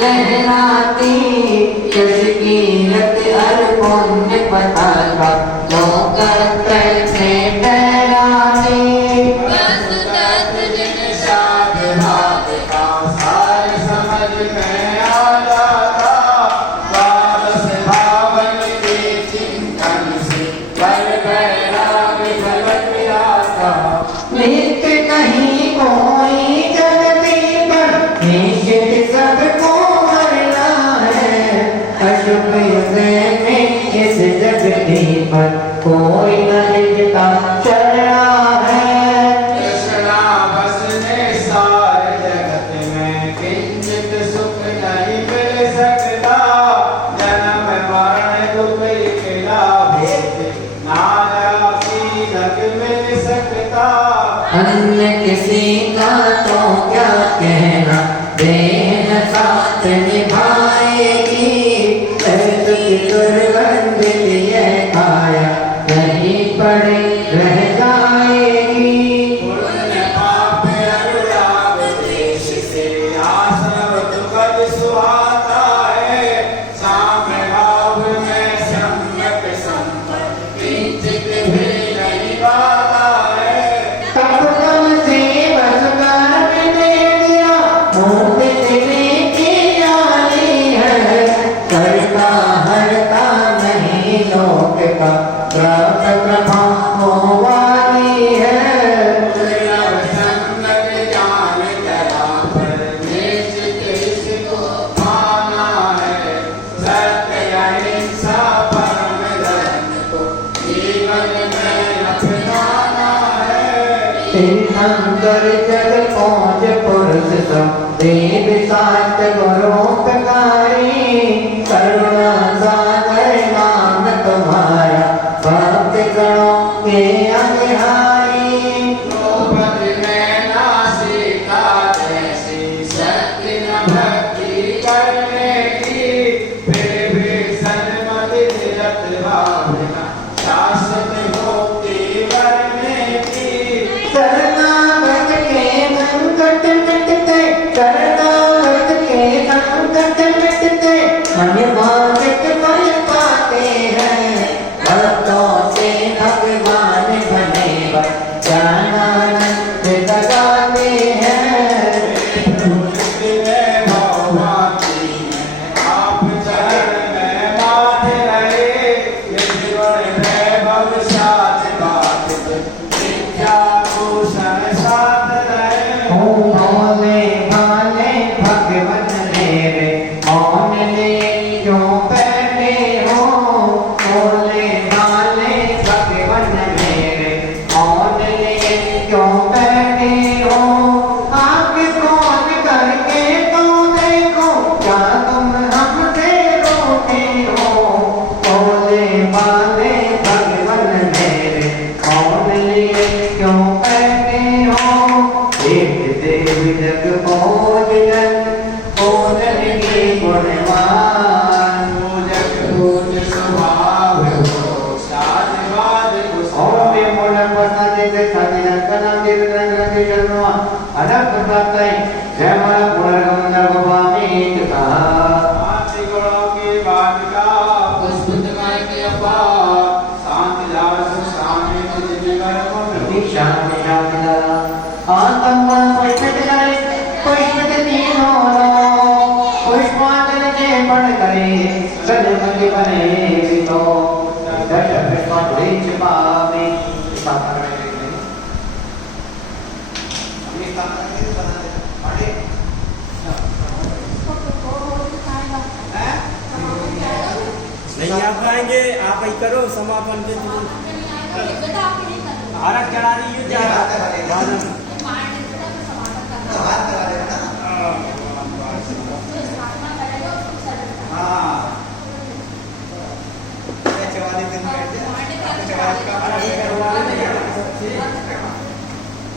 लहराती कीरत अर्पुण्य पताका लोक से डराती नित्य कहीं कोई जगती पर निश्चित सबको मरना है अशुभ युग में इस जगती पर कोई न लिखता चलना है कृष्णा बसने सारे जगत में किंचित सुख नहीं मिल सकता जन्म मरण दुख इकला भेद नारा की लग मिल सकता अन्य किसी का तो क्या कहना देह साथ निभाएगी दुर्गंध लिए खाया नहीं पड़े रह जाएगी पुण्य पाप अनुराग देश से आश्रम दुखद सुहाता है साम्य भाव में सम्यक संपन्न किंचित भी नहीं पाता है कब कब से बस कर दे दिया मूर्ति तेरे की आली है करता हरता नहीं लोक का प्रभाव वाली है दुर्लभ संगत ज्ञान करा पर निश्चित इसको पाना है सत्य अहिंसा परम धर्म को जीवन में अपनाना है तीर्थंकर जग पहुँच पुरुष सब देव सात गुरोपकारी करुणा सागर नाम तुम्हारा भक्त गणों के अनिहारी द्रौपदी में ना सीता जैसी सत्य न भक्ति करने की फिर भी सन्मति निरत भावना शाश्वत मुक्ति करने की शरणागत के संकट मिटते शरणागत के संकट मिटते मन मांगत फल पाते हैं भक्तों से भगवान बने ज्ञानानंद लगाते हैं आप चरण में बात रहे ये जीवन वैभव साथ बात विद्या भूषण साथ रहे भोले भाले भगवन मेरे मौन ले जो आतम पुष्पित करे पुष्पित तीनों पुष्पांजलि के बण करे सजमति बने तो दश पुष्पांजलि छिपावे नहीं आप आएंगे, आप ही करो समापन के आरक चढ़ा रही है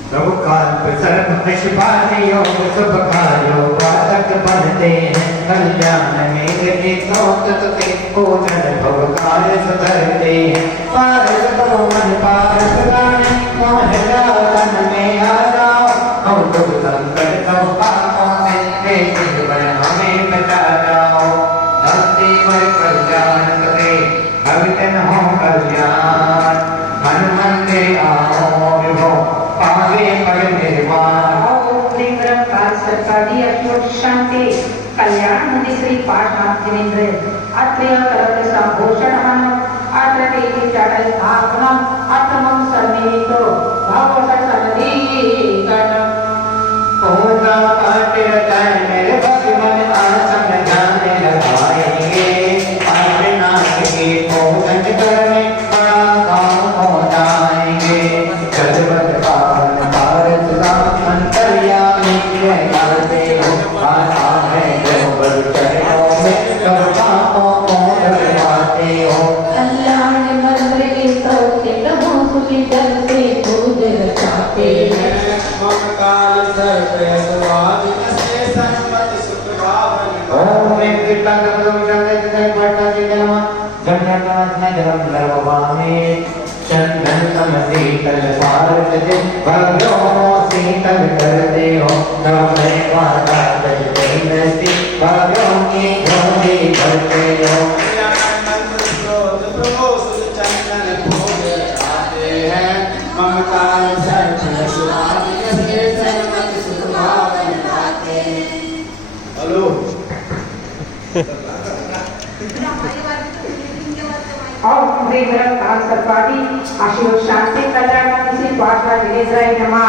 प्रभु काल सर्व शिवालयो शुभ कार्यो पातक बनते हैं कल्याण में के नौत के पूजन भव कार्य सुधरते हैं पारस तो मन पारस गाने मोहन में आ जाओ हम दुख संकट सब पापों से हे जीवन हमें बचा जाओ भक्ति व कल्याण करे भवितन हो कल्याण मन मंदिर आओ विभो पावे पर निर्वाण प्रेम काल सरकारी अशोक शांति कल्याण मुनि श्री पाठनाथ जिनेन्द्र अत्रेय करत संभूषण अत्र के चढ़ल स्थापना अतमम सन्निहितो भाववश सन्निधि गणम पूजा पाठ रचाए मेरे भगवान आसन ध्यान लगाएंगे पाठनाथ के पूजन करने बड़ा काम हो जाएंगे जगत पावन भारत का अंतर्यामी करते हो आशा है जो बल चरणों में कर पापों को डरवाते हो कल्याण मंत्र के सौख्य प्रभु सुखी जल से पूज रचाते हैं ओम एक कीर्तन धर्म नरवामे चंदन सम शीतल भारत दे भगो शीतल कर दे हो नवरे माता दे नसी भगो की झोली भरते हो और प्रेम काल सरकारी आशीर्वाद शांति कल्याण मुनि श्री पाठनाथ जिनेन्द्र नमः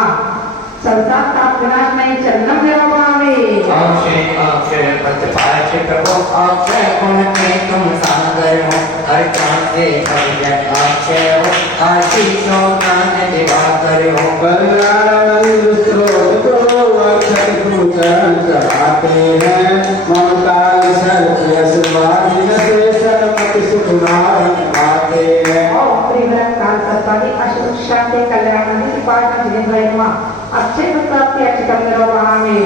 संसार का विनाश नहीं चरणम नरवामे अक्षय पथ पाश प्रभु अक्षय गुण के तुम सागर हो हर काम से हर अक्षय हो आशीषों ज्ञान दिवाकर हो कल्याणानंद स्रोत को अक्षर पूजन कराते हैं ममताल सर्व यशवाद से सर्वमति सुख नारायण आते हैं और प्रेम काल सरकारी आशीर्वाद शांति कल्याण मुनि श्री पाठनाथ जिनेन्द्र नमः अक्षय प्राप्ति अक्षय नरवामे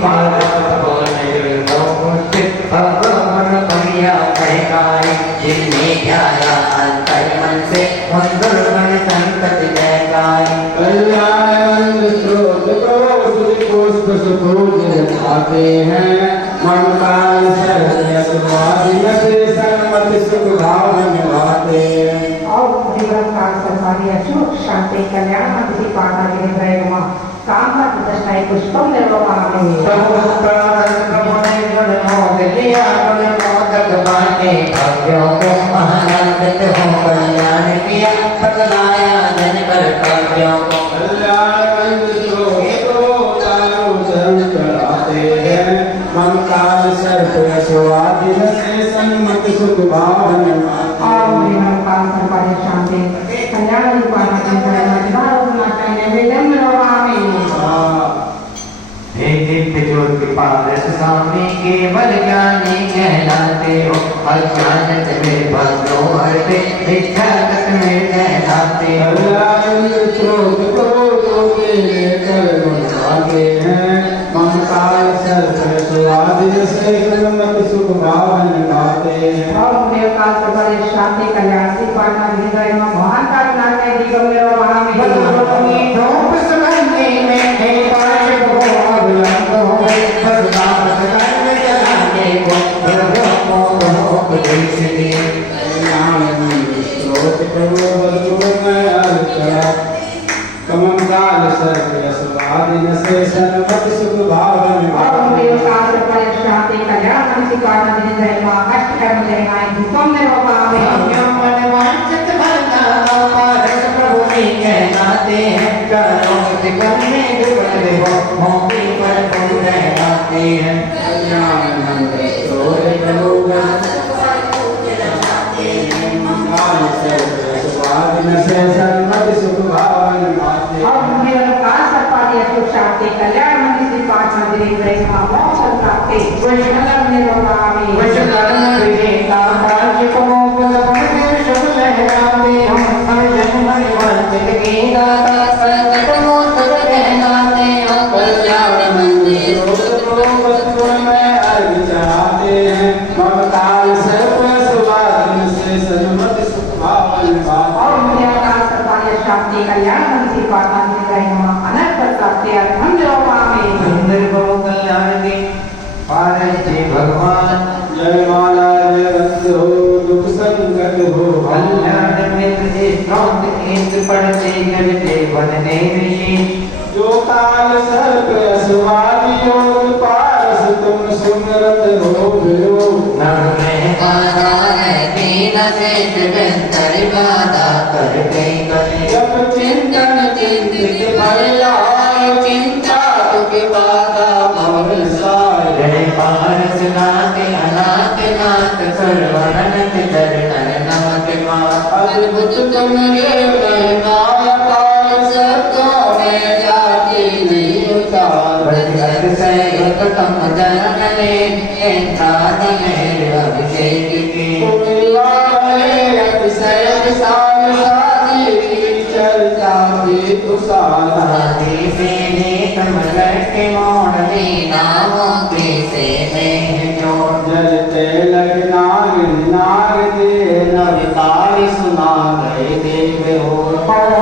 भगवान कमिया कहकाई जिनने ध्याया अंतर मन से मंगल मन संतति जयकाई कल्याणानंद स्रोत को सुख पुष्प सुपूजन आते हैं ममताल सर्व यशवाद से सर्वमति सुख भावन आते हैं और प्रेम काल सरकारी अशोक शांति कल्याण मुनि श्री पाठनाथ जिनेन्द्र नमः काम का प्रतिष्ठाई पुष्पम नरवामे प्रभु ने गुण मोद लिया गुण मोदक बाटे भक्तों को महानंदित हो कल्याण किया बतलाया जन कर काव्यों को कल्याणानंद स्रोत को चारों चरण कराते हैं ममताल सर्व यशवाद से सन्मति सुख भावन और प्रेम काल सरकारी शांति कल्याण मुनि पाठनाथ जिनेन्द्र नमः हे दिव्य ज्योति पारस स्वामी केवल ज्ञानी कहलाते हो अज्ञानत में भद्रो हरते विख्यात में कहलाते हो कल्याणानंद स्रोत को जो के लेकर आते हैं ममताल सर्व यशवाद से सन्मति सुख भावन गाते हैं और प्रेम काल सरकारी शांति कल्याण श्री पाठनाथ जिनेन्द्र नमः महान काल में जीवन नरवामे धूप सुगंधि में हे पाश को अवलंब हो भगवान सगन जलाने को भगवान को उपदेश दे कल्याणानंद स्रोत को बलपूर्ण अर्थ कमल सर्व यशवाद आदि से सर्वत सुख भावन Om Dewa Kasar Paya Shanti Kalyan Manisi Karna Dini Jai Ma Ashti Karma Jai Ma Dhupam Nirvama हम मन वांछित भरना रस प्रभु के नाते हैं करों से करने दुर्बल हो मौके पर पूर्ण आते हैं कल्याणानंद सोरे करोगा आदि से सर्वत सुख भावन Om Dewa Kasar Paya Shanti Kalyan Manisi Karna Dini Jai Ma Moksha Prapti Vaishnavam Nirvama वशधर्म विजेता राज्य को पुनः शुभ लहराते हम हर जन्म वंचित की दाता संकट मोचन कहलाते हम कल्याण मंदिर में अर्घ चढ़ाते हैं ममताल सर्व सुभाषण से सन्मत सुख भावन Om Dewa Kasar Paya Shanti Kalyan Manisi Karna Dini Jai Ma Ananta Prapti Arham Nirvama सुंदर को कल्याण की पारंचे भगवान जय माला जय रक्त हो दुख संकट हो कल्याण मित्र स्त्रोत इंद्र पढ़ते करते बनने ऋषि जो काल सर्प असुवादी योग पारस तुम सुमरत हो बिलो नभ में बाधा है दीन से जगंतर बाधा कर गई गले जब चिंतन चिंतित भय चिंता तुके बाधा भव साय जय पारस नाथ अनाथ नाथ सर्वनंत चरण नाथ मात अद्भुत तुम रे महिमा पार सबको में जाती नहीं उतार भगत सैयद तम जन ले नाथ मेरे अभिषेक की शादी से तम लटके मोड़ दी नामों के से में जोड़ जलते लगनाग नाग दे नवितार सुना गए देव हो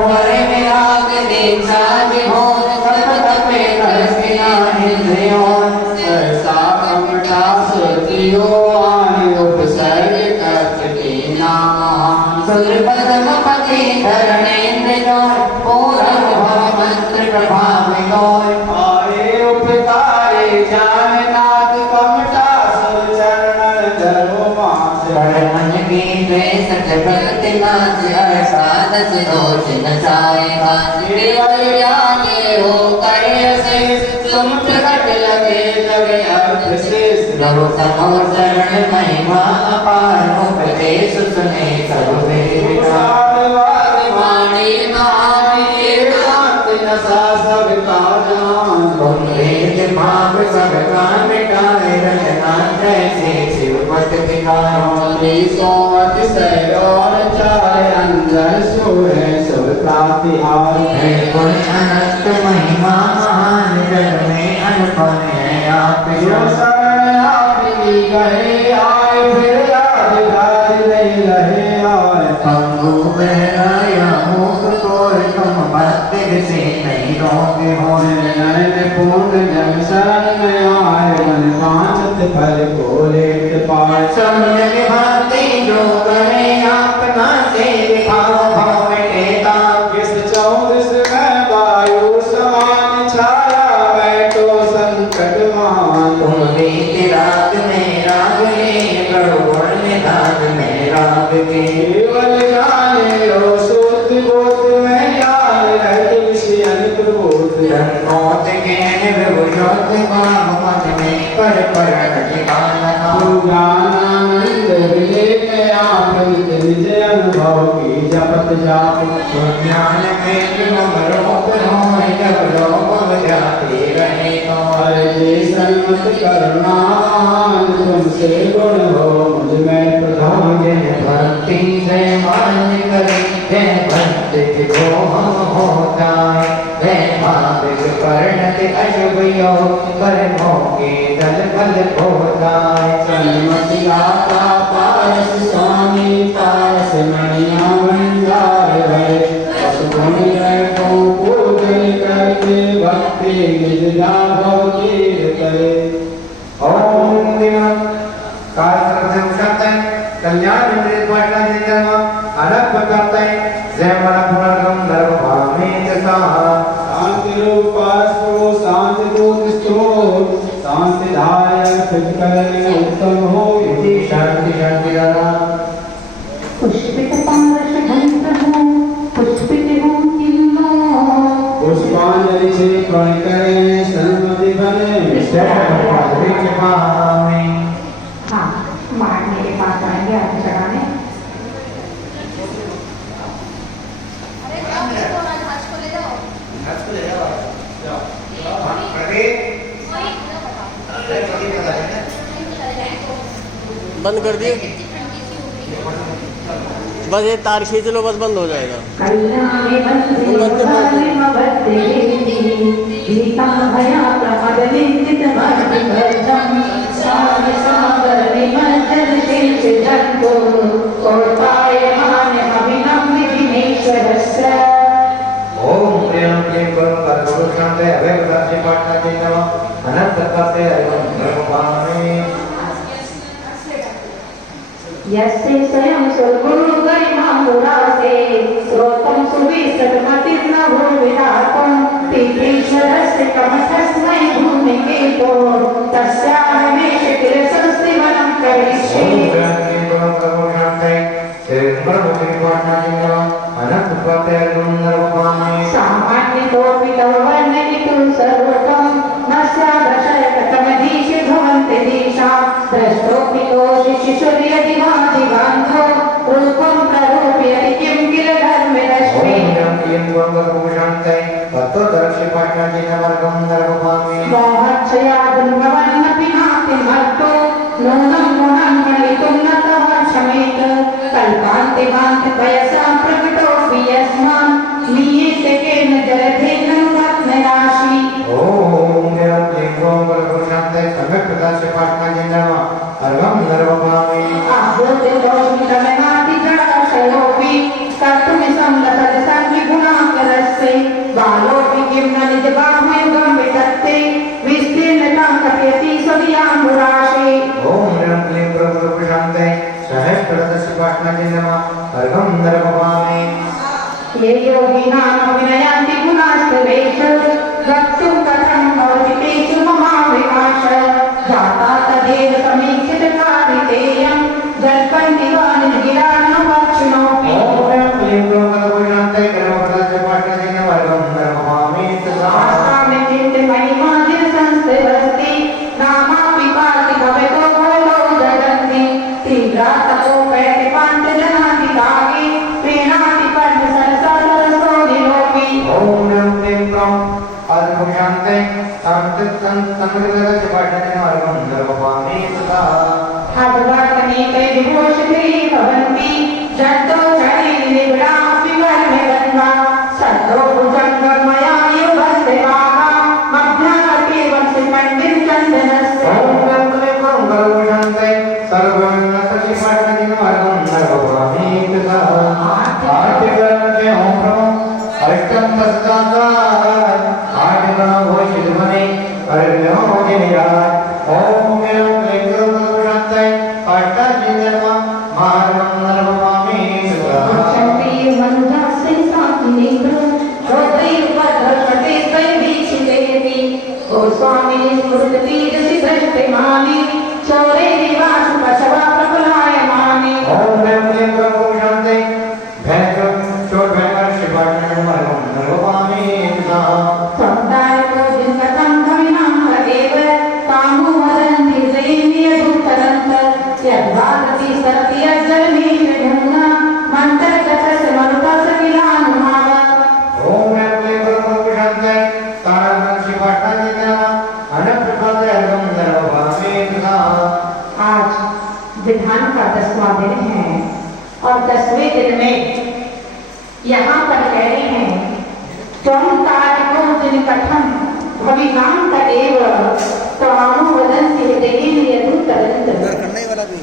मरे विराग देव साज हो सब तपे तरसिया इंद्रियों सहसा कमटा सतियो आने उपसर्ग करके नाम सुरपदम पति धरणेन्द्र जोर पूरब भव मंत्र प्रभाव गोर आए उपकारे जाननाथ कमटा सुर चरण धरो मास मन की द्वेष भक्ति नाच असादस दोष न जाएगा केवल जाने हो करे से तुम प्रकट लगे जगे अर्थ शेष प्रभु समो शरण महिमा अपार उपदेश सुने सब वेद वाणी नानी एकांत नशा सबका जान तुम वेद भाग सबका मिटाए रचना जैसे शिवपत दिखाए सोमत से और चार अंदर सोहे सब प्राप्ति आए है गुण अनंत महिमा महान जग में अनुपम है आप जो शरण आपकी गए आए फिर याद राज नहीं रहे आए पंगु बहराया मुख तोड़ तुम भक्ति से नहीं रोगे हो नयन पूर्ण जन शरण में आए मन वांछित फल को लेत पाए सम्यक भांति जो करे अपना से दिखाओ भाव मिटेगा किस चौदिस में वायु समान छाया बैठो संकट मान तुम बीती रात में राग ले प्रभु गुण निधान में राग के केवल जाने हो सूत बोध में ज्ञान रहते विषय प्रबोध मौत के निर्भुजोत भाव मत में पर ठिकाना ज्ञानानंद विजय में आप विजय अनुभव की जपत जाप ज्ञान में रोग हो जब रोग जाते रहे तो हरे सन्मत करुणान तुमसे गुण हो मुझ में प्रधान जय भक्ति से मान करे जय भक्ति को हम हो जाए जय भाविक परिणति अशुभ योग कर्मों के दल फल हो जाए सन्मति आता पारस स्वामी पारस मणिया भंडार है असुगुणी को पूजन करके भक्ति निज लाभव कीर करे ओम दिवं कल्याण अलग करते जय मन पुनर्गम धर्म भाव में शांति रूप जाएंगे आगे चढ़ाने। बंद कर दिए, बस ये तार खींच लो, बस बंद हो जाएगा। ओम प्रियं क्लीं करुं कर्पूरशान्ते अभयप्रदास्य पाठनाय नमः अनन्तपाते हरिवं धर्मपामि यस्य स्वयं सुगुरु गरिमा मुरासे श्रोतं सुविसर्मतिर्न भूविरातं तीर्थेश्वरस्य कमठस्मै भूमिकेतो तस्याहमेष किलसंस्थिवनं करिष्ये। ओम प्रियं क्लीं करुं कर्पूरशान्ते श्रीमन्मूर्ति पाठनाय नमः अनन्तपाते हरिवं धर्मपामि सामान्यतोऽपि तव वर्णयितुं सर्वं न स्यादशय कथमधीश भवन्ति देशा द्रष्टोऽपि कोशि शिशुर्यदिवादिवान्धो रूपं प्ररूपयति किं किल धर्मरश्मि। ओम प्रियं क्लीं करुं कर्पूरशान्ते तत्त्वदर्शि पाठनाय नमः धर्मपामि मोहक्षयादुर्भवन्नपि नाति मर्तो नूनं गुणं गणितुं न तव क्षमेत कल्पान्ते भान्ति पयसा प्रकटोऽपि यस्मान् मीयते केन जलधेन रत्नराशि। ओम प्रियं क्लीं करुं कर्पूरशान्ते सम्यक्प्रदास्य पाठनाय नमः धर्मपामि आभूतिदोषमितमेनाति जडाशयोऽपि कर्तुमिदं लसत्सङ्गुणाकरस्य बालोऽपि किं न निजबाहुयुगं वितत्ते विस्तीर्णतां कथयति स्वदीयाम्बुराशे। ओम प्रियं क्लीं करुं कर्पूरशान्ते सहस्रदस्य पाठनाय नमः धर्मपामि ये योगिनामपि नयान्ति गुणास्तवेष वक्तुं कथं भवति तेषु ममाविनाश जाता तदेव समीक्षितकारितेयं जल्पन्ति वा निर्गिरानुपक्षिणोऽपि। ओम प्रियं क्लीं करुं कर्पूरशान्ते धर्मप्रदास्य पाठनाय नमः धर्मपामि आसामे चित्ते महिमादिसंस्थितमस्ति नामापि पाति भवतो भवतो जगन्ति तीव्रातपोपैति पाञ्चजनाधिकागे प्रीणाति पर्णसरसरसोऽनिलोपि। ओम प्रियं क्लीं करुं कर्पूरशान्ते सम्यक्प्रदास्य पाठनाय नमः धर्मपामि हठवर्तनीते विभूषिते भवन्ति जड्डो चणे निबिडापि वर्णे गन्वा सद्दो भुजङ्गमया युवस्ते वाहा मध्यानपि वंशि पण्डित चन्दनस्य। ओम प्रियं क्लीं करुं कर्पूरशान्ते सर्वज्ञस्य पाठनाय नमः धर्मपामि आर्तिकरणे ओम प्रभु अष्टम तस्तात् आर्तिकरण भोषितमने कर्ण्यो जनिराज। ओम प्रियं क्लीं करुं कर्पूरशान्ते पाठनाय नमः धर्मपामि गच्छन्ति मनुजास्ते साकिनेन्द्रो रोदैर्भद्रपटे वीक्षितेति गोस्वामिनि स्मृतितीरसि दृष्टे मानि चोरैरिवासु पशवा प्रकुलायमानि। ओम प्रियं क्लीं करुं कर्पूरशान्ते भैरव चोर भैरवस्य पाठनाय नमः धर्मपामि त्वन्दायको जिनकथं कविनां एव कामो वदन्ति जयेन्द्रियदुत्तरन्त यद्वादति सरति यज्जलनीर्ढुम्ना मन्तर्गतस्य मरुतस्य किलानुभाव। ओम प्रियं क्लीं करुं कर्पूरशान्ते तारकस्य पाठनाय नमः अनप्रपाते हरिवं धर्मपामि। आज विधान का 10वां दिन है और 10वें दिन में यहाँ पर कह रहे हैं त्वं तारको जिनकथं भविनां तदेव त्वामो वदन्ति हृदयेन यदुत्तरन्त।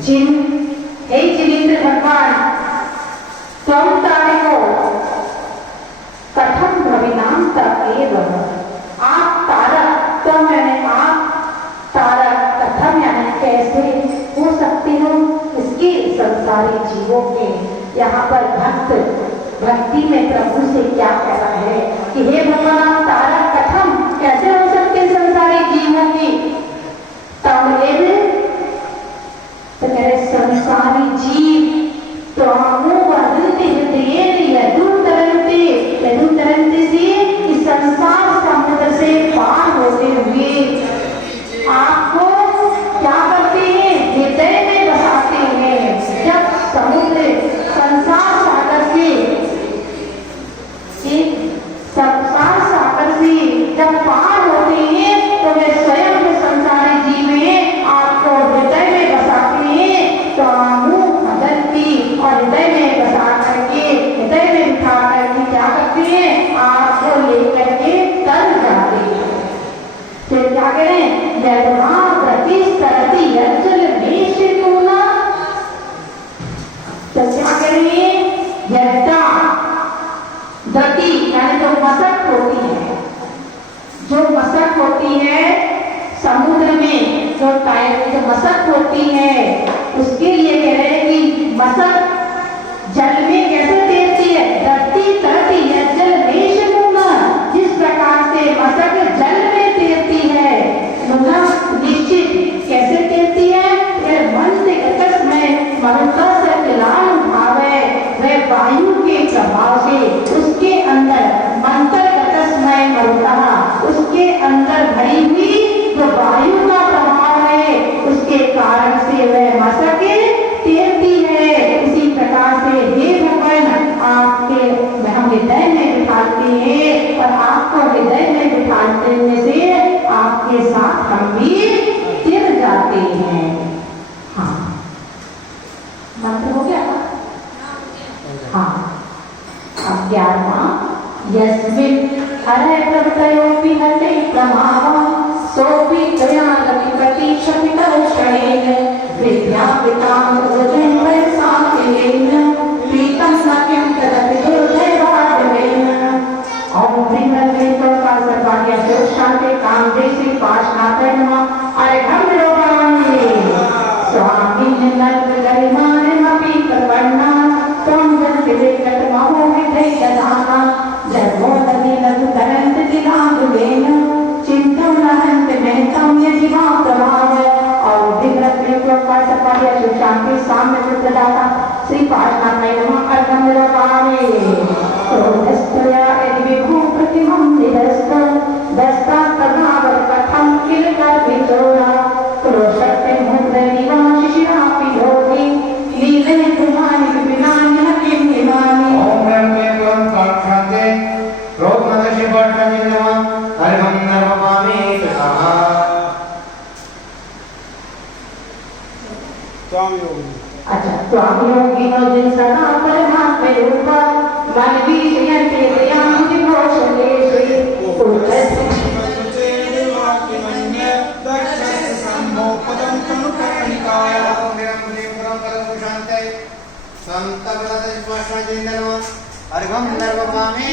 जिन हे जिनेन्द्र भगवान त्वं तारको कथं भविनां तदेव आप तारक त्वं यानी आप तारक कथम यानी कैसे हो सकते हो इसके संसारी जीवों के। यहाँ पर भक्त भक्ति में प्रभु से क्या कह रहा है कि हे भगवान तारक कथम कैसे हो सकते संसारी जीवों की। तब तो कह रहे संसारी जीव तो यदुतरन्ते से इस संसार समुद्र से पार होते हुए आपको क्या करते हैं हृदय में बसाते हैं। तो क्या करेंगे? यद्दा दति यानी जो मशक होती है, जो मशक होती है समुद्र में, जो टाइम जो मशक होती है, उसके लिए कह रहे हैं कि मशक जल में कैसे तैरती है? धरती तरती है जल में मुना, जिस प्रकार से मशक जल में तैरती है, मुना निश्चित कैसे तैरती है? मन से कटस में मरुता से किलान भावे, वह वायु के प्रभाव से उसके अंदर मंत्र कटस में मरुता, उसके अंदर भरी हुई जो वायु का प्रभाव है, उसके कारण से वह मशक तैरती है। इसी प्रकार से हे भगवान, आपके हम हृदय में बिठाते हैं और आपको हृदय में बिठाने से आपके साथ हम भी तैर जाते हैं। हाँ, मंत्र हो गया? हाँ, अब 11वां, यस्मिन् हरे प्रत्ययोपि हते प्रमावं सोपि त्वयागति प्रतीक्षपितौषधेन विद्यापितां वृजन्वयसाकेन पीतं मह्यं तदपि दुर्दैवाढ्येन। ओम भीमवेतो कासपाट्य सुशान्ते कामदेशि पाशनाथै नमः। अर्घं रोगामि स्वामी नन्दगरिमानमपि प्रपन्ना त्वं जन्तिवेकटमहो विधै ददाना जन्मो नदी लघु तरन्त दिलाङ्गुलेन चिन्तं नहन्त महतं यजिमा प्रभाव। और विग्रह पाशपाट्य सुशान्ते साम्य प्रदाता श्री पाशनाथै नमः। अर्घं रोगामि क्रोधस्तया यदि विभु प्रतिमं निरस्त दस्ता प्रभाव कथं किल कर्मिचोरा क्रोशक्ति मुद्र निवाशिशिरापि लोके लीले कुमानि विपिनानि किं निमानि। ओम ब्रह्मे त्वं काक्षाते क्रोधमदशि पाठ्यानि नमः। अर्घं नर्मपामि स्वाहा। स्वामी योगी। अच्छा, स्वामी योगिनो जिन सदा परमात्म रूप मन विषयन्ते दयां विभूषणे श्री पुरुषस्य अर्घं नर्मपामि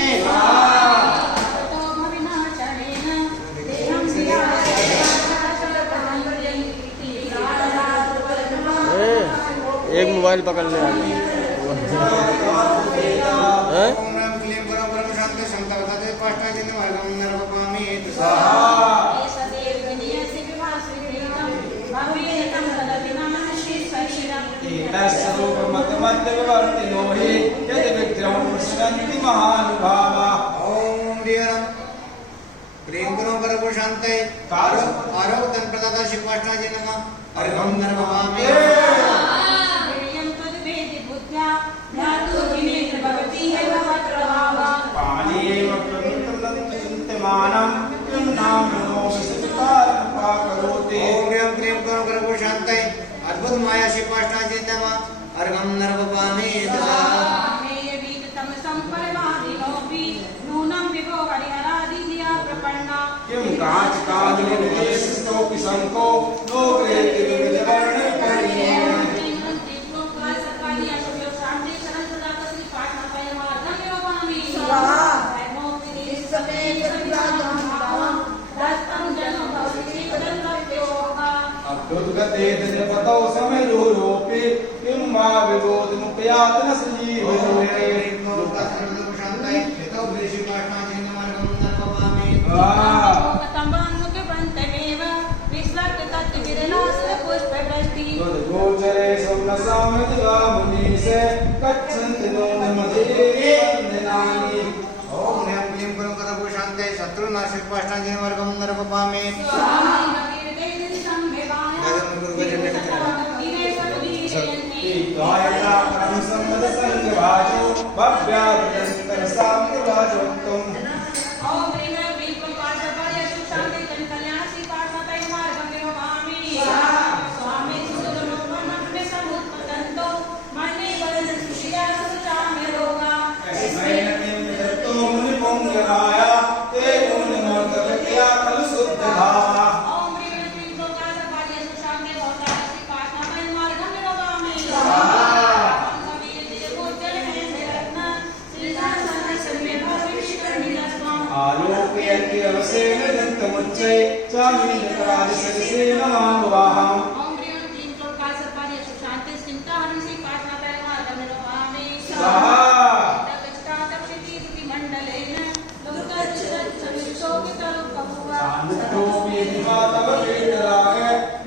एक मोबाइल पकड़ ले आगे। हैं? अर्घं नर्मपामि अद्भुत माया शिपाष्टाजी नमः। अर्घं नर्मपामि किं काच काजलो विदेशस्तोपि संको लोकरेति विविधवर्णे परिणेन। अभ्युद्गते दजपतौ समेरुरोपि किं मा विबोधमुपयात न सजीवयोरे। गोचरे सोमनसामदिवामुनीसे गच्छन्ति नोन्मदीरे वन्दनानि। ओम ह्रीं क्लीं गुरुं करभु शान्ते शत्रुनाशक पाष्टांजलि वर्गं नर्मपामि। गायनाकरं सम्मदसंगवाचो भव्यादिदन्तरसाम्यवाचोक्तम्। ते मुनिमोक्तव्या खलु शुद्धभावा। चामीन्द्रकादिशेन नमाम्बवाहम् ओम ह्रीं क्लीं क्लोकाय सर्पादि शांति चिंता हनुसी पाठना तैर्मा गमिरोहामि स्वाहा मंडलेन दुर्गच्छमिशोकितरूपभुवा शान्तोऽपि दिवातव वेदराग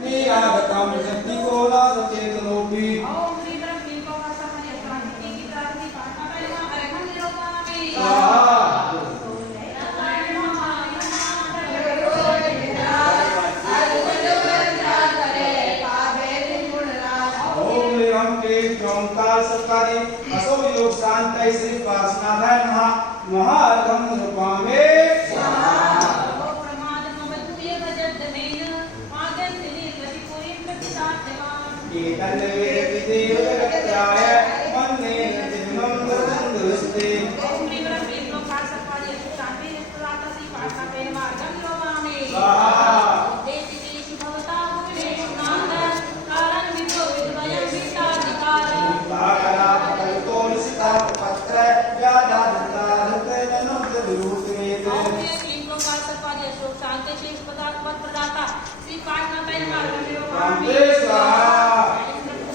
नियागतं जन्तिकोलासचेतनोऽपि ओम ह्रीं क्लीं क्लोकाय सर्पादि शांति चिंतानि पाठना तैर्मा गमिरोहामि स्वाहा ओंकार सत्कारी असो योग शांति श्री पार्श्वनाथाय नमः महाअर्घम निरुपामे स्वाहा ओम प्रमादमवतुये भजद्दनेन आगन्तिनि प्रतिपुरीं प्रतिसाध्यमान् केतल्वे विदेवरत्याय मन्नेन जन्मं दर्शन्दुस्ते ओम ह्रीं क्लीं क्लोकाय सर्पादि शांति निष्कुलातसि पाठना तैर्मा गमिरोहामि स्वाहा देति देशु भवता भुवनेषु नान्द कालं विभो विद्वयं विताधिकारम् पत्र व्याधाता ओम क्लीं क्लोकाय सर्पादि अशोक शांति शेष पदार्थ पद प्रदाता श्री पाठना तैर्मा गमिरोहामि स्वाहा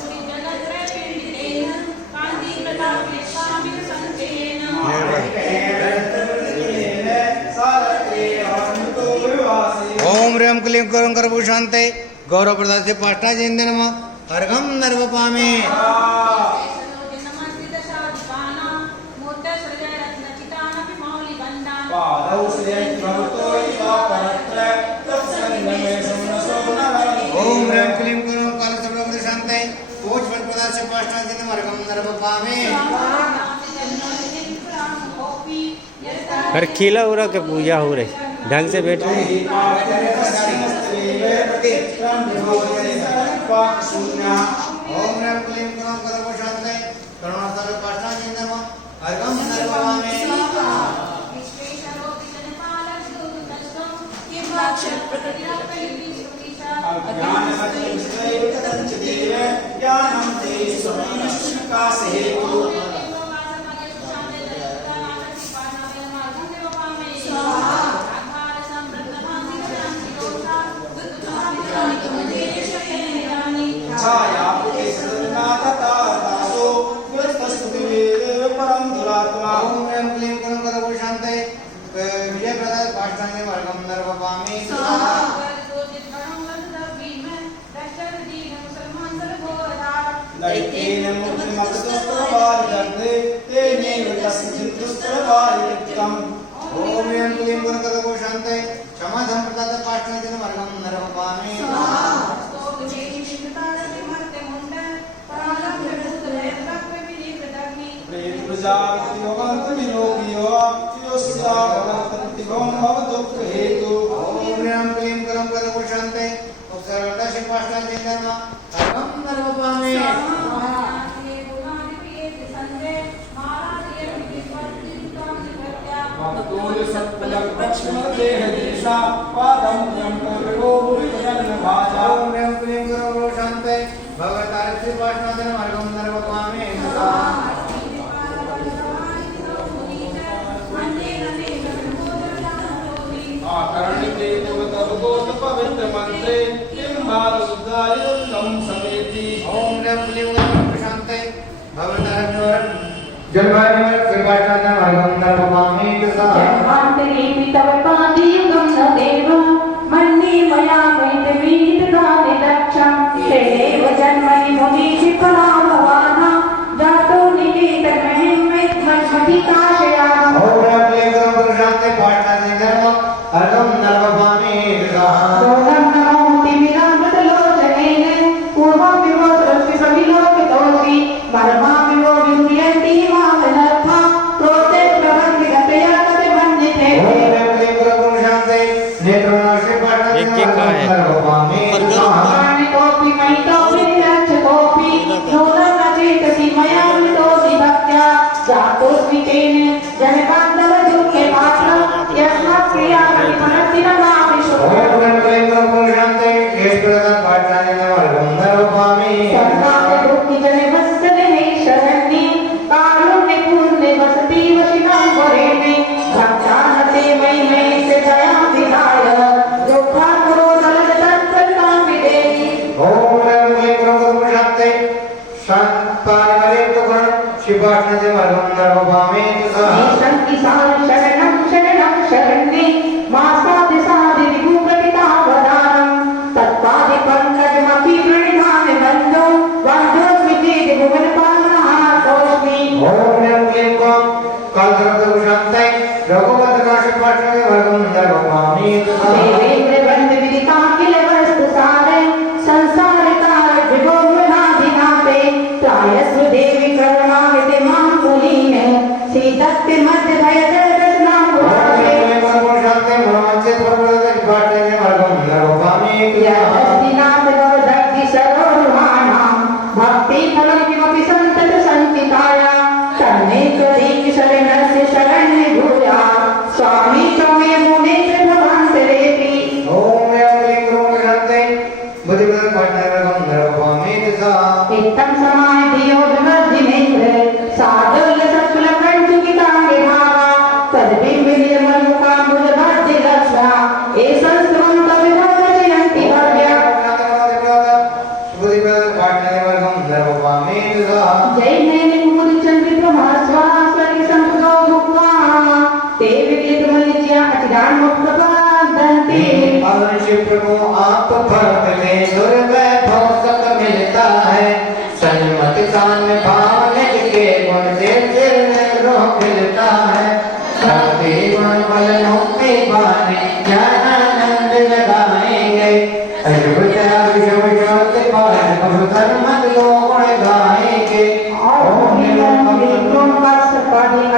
श्री जगद्रय पीडितेन कान्ति प्रतापे स्वामिन संचयेन ओम ह्रीं क्लीं करुं करभू शांते गौरव प्रदान से पाष्टा जयंत नमः अर्घम नर्वपामे पादौ श्रेयभवतो इवा परत्र तत्संगमे ओम ह्रीं क्लीं करुं काल सर्वभूत शांते कोच फल प्रदान से पाष्टा जयंत अर्घम नर्वपामे हर खिला उरा के पूजा हो रही ढंग से बैठ रहे ओम ह्रीं क्लीं करुं करभू शांते करुणासागर पाष्टा जयंत नमः अर्घम नर्वपामे ज्ञानं ते स्वयंकासेतु छाया पुटे सदनाथतासो व्यस्तस्तुतिवेद परम दुरात्मा ओम ह्रीं क्लीं करुं करभू शांते विजय प्रदान पाष्टा जयंत अर्घम नर्वपामे दैत्येन मुक्तिमस्तस्त्रवारिदग्धे तेनैव तस्य चिन्तुस्त्रवारिदग्धम् ओम ह्रीं क्लीं करुं करभू शांते क्षमाधम प्रदान पाष्टा जयंत अर्घम नर्वपामे प्रेम प्रजापति भगवन्त विलोकियो चियोस्यावतन्तिभं भवदुःख हेतु ओम ह्रीं क्लीं करुं करभू शांते उपसर्गता से पाष्टा जयंत नमः अर्घम नर्वपामे भक्तोल सत्पलक लक्ष्मण देह देशा पादं ब्रह्मो विजन भाजा ओम ह्रीं क्लीं करुं शांते भगवतार से पाष्टा जयंत अर्घम नर्वपामे आकर्णिके तुगतवगोत पवित्र मंत्रे किं भारुद्धायुल्लं समेति ओम ह्रीं क्लीं करुं शांते भगवतार जलवायु कृपाष्टा जयंत अर्घम नर्वपामे जन्मान्तरे पितवपादियुगं न देवं मन्ये मया वैदवीतदानि दक्षं तेनैव जन्मनि मुनिशिखरा भवाना जातो निकेतन्महिमैत्मज्मधिकाशयाम् ओम ह्रीं क्लीं करुं शांते पाष्टा जयंत अर्घम नर्वपामे सोनं नमोति विरामृतलोचनेन पूर्वं विवो दृष्टिसविलोकितोऽसि परमां विवो विमुह्यन्ति मामनः पारिवारिक गुण शिवाष्णते वर्गं नरभवामि शक्ति शरणं शरणं शरण्ये मासादि सादि विभूप्रतिता वदानं तत्पादि पंकजमपि प्रणिधामि बन्धो बन्धो स्मिते भुवनपालनातोऽस्मि ओम यं क्लीं क्वां कालसर्पदोषान्ते रघुपतिकाशपाष्णते वर्गं नरभवामि देवेन्द्र बन्धु विदिता किल वस्तु सारे संसारितार विभोगनाधिनाते त्रायस्व देवी करुणामिते मां कुलीने सीतत्ति मध्य भय दर्शना पुराणे शांति मनोमंचित प्रबोधक पाठने वर्गं नरभवामि यस्तिनाथ भवदग्धि सर्वरुहाणां भक्ति फलं किमपि सन्तत संचिताया तन्मे त्वदीक शरणस्य शरण्य भूया स्वामी त्वमेव मुने प्रभवान्तरेति ओम यं क्लीं क्रों शांति बुद्धिप्रदक पाठने वर्गं नरभवामि इत्थं समाय धियो विमर्जिनेन्द्र सादुल्य सत्कुल कंचुकितांगे भावा तद्बिंब निर्मल मुकाम्बुज भद्य लक्ष्या एसंस्तवं तविभवजयन्ति भव्या बुद्धिप्रदक पाठने वर्गं नरभवामि जय नैन कुमुद चंद्र प्रभास्वा स्वर्ग संपदो भुक्त्वा ते विगलित मलिज्या अचिरान मुक्तपादन्ति अवश्य प्रभु आप भक्त में दुर्वैभव सत मिलता है सन्मति साम्य भावने के गुण से रोह मिलता है भक्ति गुण बलनों में बाने ज्ञानानंद लगाएंगे अद्भुत विषम शांति पाठ प्रभु धर्म गुण गाएंगे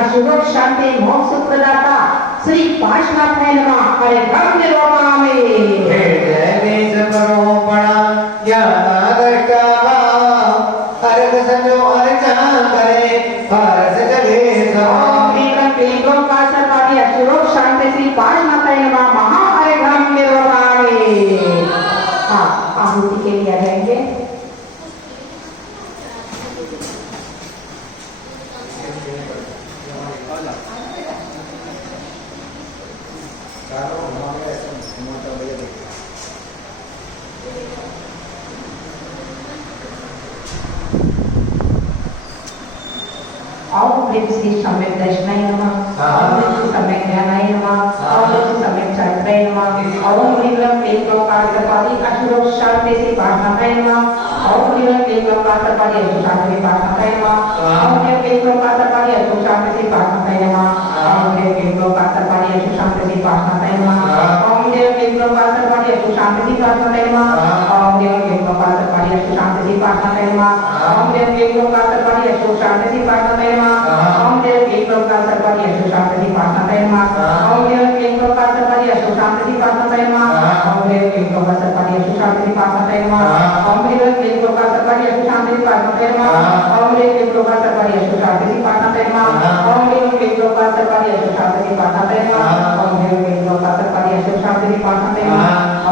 अशुभ शांति मोक्ष प्रदाता श्री पार्श्वनाथ नमः हरे राम निरोपामे हृदय में समर्पणा ज्ञाना दृष्टावा अर्घ संजो अर्चा करे भारत जगे अशुभ शांति श्री पार्श्वनाथ नमः महा हरे राम निरोपामे हाँ आहुति के लिए आ जाएंगे श्री सम्यक दर्शनाय नमः सम्यक ज्ञानाय नमः सम्यक चरित्राय नमः ओम ह्रीं क्लीं लोकार्पणपादि अशुभ शांति श्री पार्श्वनाथाय नमः ओम ह्रीं क्लीं लोकार्पणपादि अशुभ शांति श्री पार्श्वनाथाय नमः ओम ह्रीं क्लीं लोकार्पणपादि अशुभ शांति श्री पार्श्वनाथाय नमः ओम ह्रीं क्लीं लोकार्पणपादि अशुभ शांति श्री पार्श्वनाथाय नमः ओम ह्रीं क्लीं लोकार्पणपादि अशुभ शांति श्री पार्श्वनाथाय नमः ओम ह्रीं क्लीं लोकार्पणपादि अशुभ शांति श्री पार्श्वनाथाय नमः ओम ह्रीं क्लीं लोकार्पणपादि अशुभ शांति श्री पार्श्वनाथाय नमः ओम ह्रीं क्लीं लोकार्पणपादि अशुभ शांति श्री पार्श्वनाथाय नमः ओम ह्रीं क्लीं लोकार्पणपादि अशुभ शांति श्री पार्श्वनाथाय नमः ओम ह्रीं क्लीं लोकार्पणपादि अशुभ शांति श्री पार्श्वनाथाय नमः ओम ह्रीं क्लीं लोकार्पणपादि अशुभ शांति श्री पार्श्वनाथाय नमः ओम ह्रीं क्लीं लोकार्पणपादि अशुभ शांति श्री पार्श्वनाथाय नमः ओम ह्रीं क्लीं लोकार्पणपादि अशुभ शांति श्री पार्श्वनाथाय नमः ओम ह्रीं क्लीं लोकार्पणपादि अशुभ शांति श्री पार्श्वनाथाय नमः ओम ह्रीं क्लीं लोकार्पणपादि अशुभ शांति श्री पार्श्वनाथाय नमः ओम ह्रीं क्लीं लोकार्पणपादि अशुभ शांति श्री पार्श्वनाथाय नमः ओम ह्रीं क्लीं लोकार्पणपादि अशुभ शांति श्री पार्श्वनाथाय नमः ओम ह्रीं क्लीं लोकार्पणपादि अशुभ शांति श्री पार्श्वनाथाय नमः ओम ह्रीं क्लीं लोकार्पणपादि अशुभ शांति श्री पार्श्वनाथाय नमः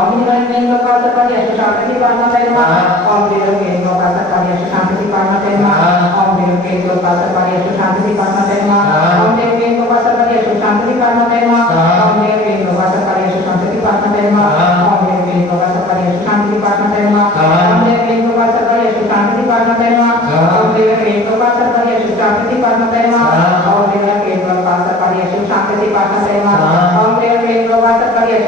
ओम ह्रीं क्लीं लोकार्पणपादि अशुभ शांति श्री पार्श्वनाथाय नमः ओम ह्रीं क्लीं लोकार्पणपादि अशुभ शांति श्री पार्श्वनाथाय नमः ओम ह्रीं क्लीं लोकार्पणपादि अशुभ शांति श्री पार्श्वनाथाय नमः ओम ह्रीं क्लीं लोकार्पणपादि अशुभ शांति श्री पार्श्वनाथाय नमः ओम ह्रीं क्लीं लोकार्पणपादि अशुभ शांति श्री पार्श्वनाथाय नमः ओम ह्रीं क्लीं लोकार्पणपादि अशुभ शांति श्री पार्श्वनाथाय नमः ओम ह्रीं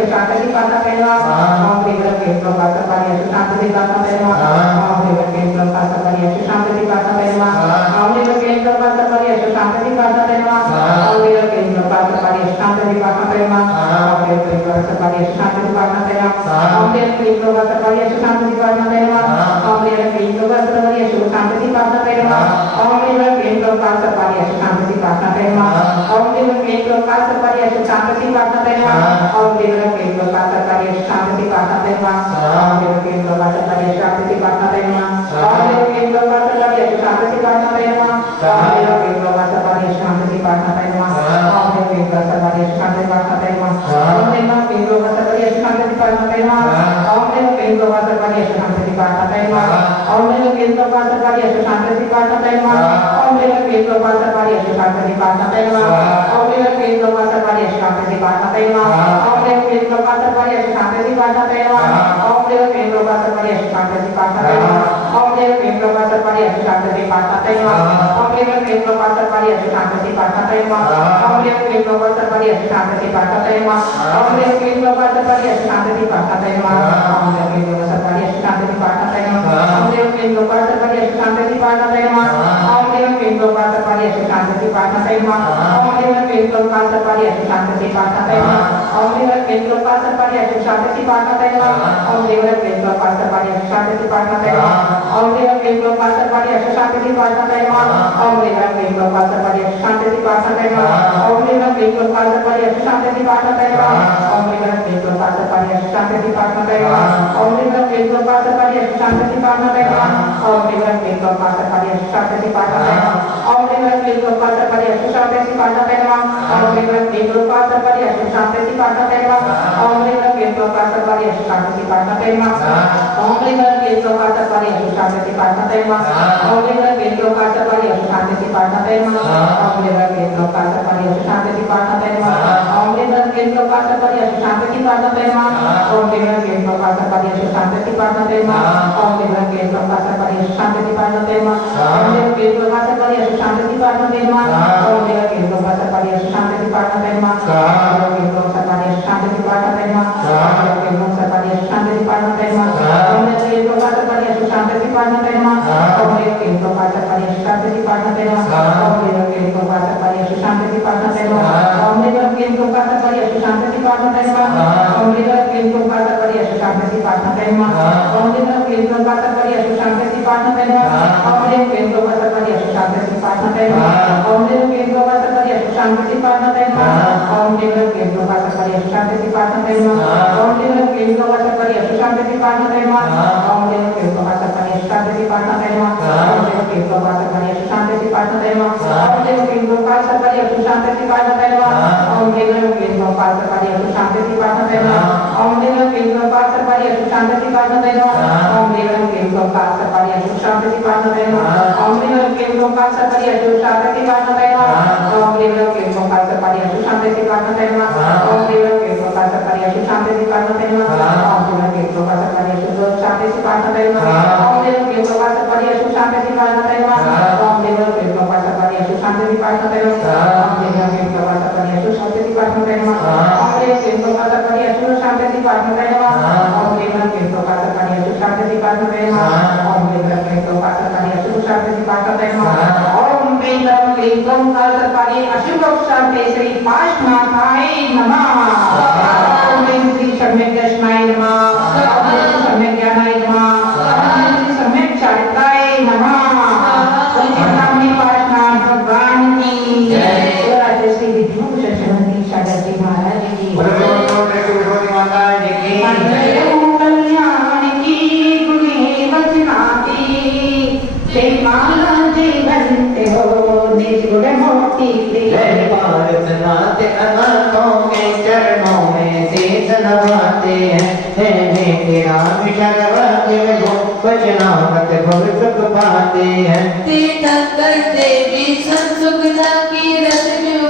क्लीं लोकार्पणपादि अशुभ शांति श्री पार्श्वनाथाय नमः ओम ह्रीं क्लीं लोकार्पणपादि अशुभ शांति श्री पार्श्वनाथाय नमः ओम ह्रीं क्लीं लोकार्पणपादि अशुभ शांति श्री पार्श्वनाथाय नमः ओम ह्रीं क्लीं लोकार्पणपादि अशुभ शांति श्री पार्श्वनाथाय नमः ओम ह्रीं क्लीं लोकार्पणपादि अशुभ शांति श्री पार्श्वनाथाय नमः ओम ह्रीं क्लीं लोकार्पणपादि अशुभ शांति श्री पार्श्वनाथाय नमः ओम ह्रीं क्लीं लोकार्पणपादि अशुभ शांति श्री पार्श्वनाथाय नमः ओम ह्रीं क्लीं लोकार्पणपादि अशुभ शांति श्री पार्श्वनाथाय नमः ओम ह्रीं क्लीं लोकार्पणपादि अशुभ शांति श्री पार्श्वनाथाय नमः ओम ह्रीं क्लीं लोकार्पणपादि अशुभ शांति श्री पार्श्वनाथाय नमः ओम ह्रीं क्लीं लोकार्पणपादि अशुभ शांति श्री पार्श्वनाथाय नमः ओम ह्रीं क्लीं लोकार्पणपादि अशुभ शांति श्री पार्श्वनाथाय नमः ओम ह्रीं क्लीं लोकार्पणपादि अशुभ शांति श्री पार्श्वनाथाय नमः ओम ह्रीं क्लीं लोकार्पणपादि अशुभ शांति श्री पार्श्वनाथाय नमः ओम ह्रीं क्लीं लोकार्पणपादि अशुभ शांति श्री पार्श्वनाथाय नमः ओम ह्रीं क्लीं लोकार्पणपादि अशुभ शांति श्री पार्श्वनाथाय नमः ओम ह्रीं क्लीं लोकार्पणपादि अशुभ शांति श्री पार्श्वनाथाय नमः ओम ह्रीं क्लीं लोकार्पणपादि अशुभ शांति श्री पार्श्वनाथाय नमः ओम ह्रीं क्लीं लोकार्पणपादि अशुभ शांति श्री पार्श्वनाथय नमः ओम ह्रीं क्लीं लोकार्पणपादि अशुभ शांति श्री पार्श्वनाथय नमः ओम ह्रीं Level King Loka Sarpari Ashantati Pathatema. Om Level King Loka Sarpari Ashantati Pathatema. Om Level King Loka Sarpari Ashantati Pathatema. Om Level King Loka Sarpari Ashantati Pathatema. Om Level King Loka Sarpari Ashantati Pathatema. Om Level King Loka Sarpari Ashantati Pathatema. Om Level King Loka Sarpari Ashantati Pathatema. Om Level King Loka Sarpari Ashantati Pathatema. Om Level King Loka Sarpari Ashantati Pathatema. Om Level King Loka Sarpari Ashantati Pathatema. Om Level King Loka Sarpari Ashantati Pathatema. Om Level King Loka Sarpari Ashantati Pathatema. Om Level King Loka Sarpari Ashantati Pathatema. Om Level King Loka Sarpari Ashantati Pathatema. Om Level King Loka Sarpari Ashantati Pathatema. Om Level King Loka Sarpari Ashantati Pathatema. Om Level King Loka Sarpari Ashantati Pathatema. Om Level King Loka Sarpari Ashantati Pathatema. Om Level King Loka Sarpari Ashantati Pathatema. Om Level King Loka Sarpari Ashantati Pathatema. Om Level King Loka Sarpari Ashantati Pathatema. Om Level King Loka Sarpari Ashantati Pathatema. Om Level King Loka Sarpari Ashantati Pathatema. Om Level King Loka Sarpari Ashantati Pathatema. Om Level King Loka Sarpari Ashantati Pathatema. Om Level King Loka Sarpari Ashantati Pathatema. Om Level King Loka Sarpari Ashantati Pathatema. Om Level King Loka Sarpari Ashantati Pathatema. Om Level King Loka Sarpari Ashantati Pathatema. Om Level King Loka Sarpari Ashantati Pathatema. Om Level King Loka Sarpari Ashantati Pathatema. Om Level King Loka Sarpari Ashantati Pathatema. Om Level King Loka Sarpari Ashantati Pathatema. Om Level King Loka Sarpari Ashantati Pathatema. Om Level King Loka Sarpari Ashantati Pathatema. Om Level King Loka Sarpari Ashantati Pathatema. Om Level King Loka Sarpari Ashantati Pathatema. Om Level King Loka Sarpari Ashantati Pathatema. Om Level King Loka Sarpari Ashantati Pathatema. Om Level King Loka Sarpari Ashantati Pathatema. Om Level King Loka Sarpari Ashantati Pathatema. Om Level King Loka Sarpari Ashantati Pathatema. Om Level King Loka Sarpari Ashantati Pathatema. Om Level King Loka Sarpari Ashantati Pathatema. Om Level King Loka Sarpari Ashantati Pathatema. Om Level King Loka Sarpari Ashantati Pathatema. Om Level King Loka Sarpari Ashantati Pathatema. Om Level King Loka Sarpari Ashantati Pathatema. Om Level King Loka Sarpari Ashantati Pathatema. Om Level King Loka Sarpari Ashantati Pathatema. Om Level King Loka Sarpari Ashantati Pathatema. Om Level King Loka Sarpari Ashantati Pathatema. Om Level King Loka Sarpari Ashantati Pathatema. Om Level King Loka Sarpari Ashantati Pathatema. Om Level King Loka Sarpari Ashantati Pathatema. Om Level King Loka Sarpari Ashantati Shri Pashmatai Namah. Om Level Shri Samyak Dashmai Namah. Om Level Samyak Jnanai Namah. Om Level Samyak Charitai Namah. Om Level Pashman Bhagwan Ki Jai. Raja Shri Vibhushan Shamati Shagarji Maharaj Ki Jai. कल्याण की गुणी बचनाती जय माला जय बनते हो निज गुण मोती जय भारत नाथ अनंतों के चरणों में शीश नवाते हैं तेरा विशाल वाक्य वो वचनामृत भव सुख पाते हैं तीर्थंकर देवी संसुखता की रस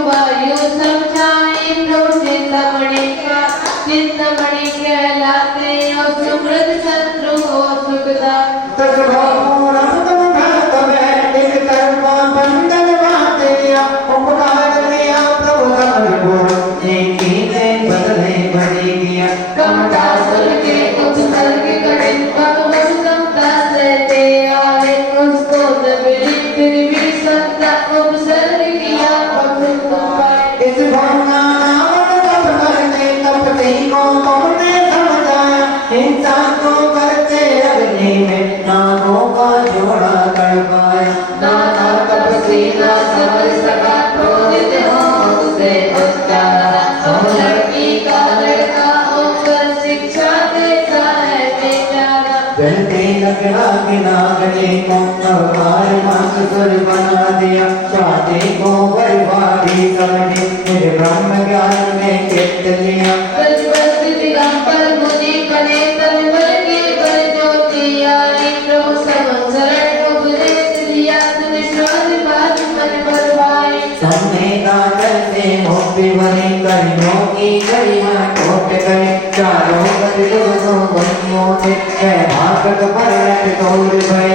वायु समझाए प्रभु चिंतामणि कहलाते और समृद्ध शत्रु हो सुखदा इंसान को करते अग्नि में नामों का जोड़ा कर पाए नाना तपस्वी ना समझ सका क्रोधित हो उससे उच्चारा हो लड़की का लड़का होकर शिक्षा देता है बेचारा जलते लकड़ा के नागने को अवतार मांस कर बना दिया चाहते को बर्बादी समझे मुझे ब्रह्म ज्ञान में चित्त लिया दिगंबर मुनि बने तनवर के पर ज्योति आई प्रभु शरण उपदेश दिया तुझे श्वास बात मन बरवाई सामने का करते मोपे बने करियों की करियां टूट गए चारों कर जो बनियों थे भागत पर तोड़ गए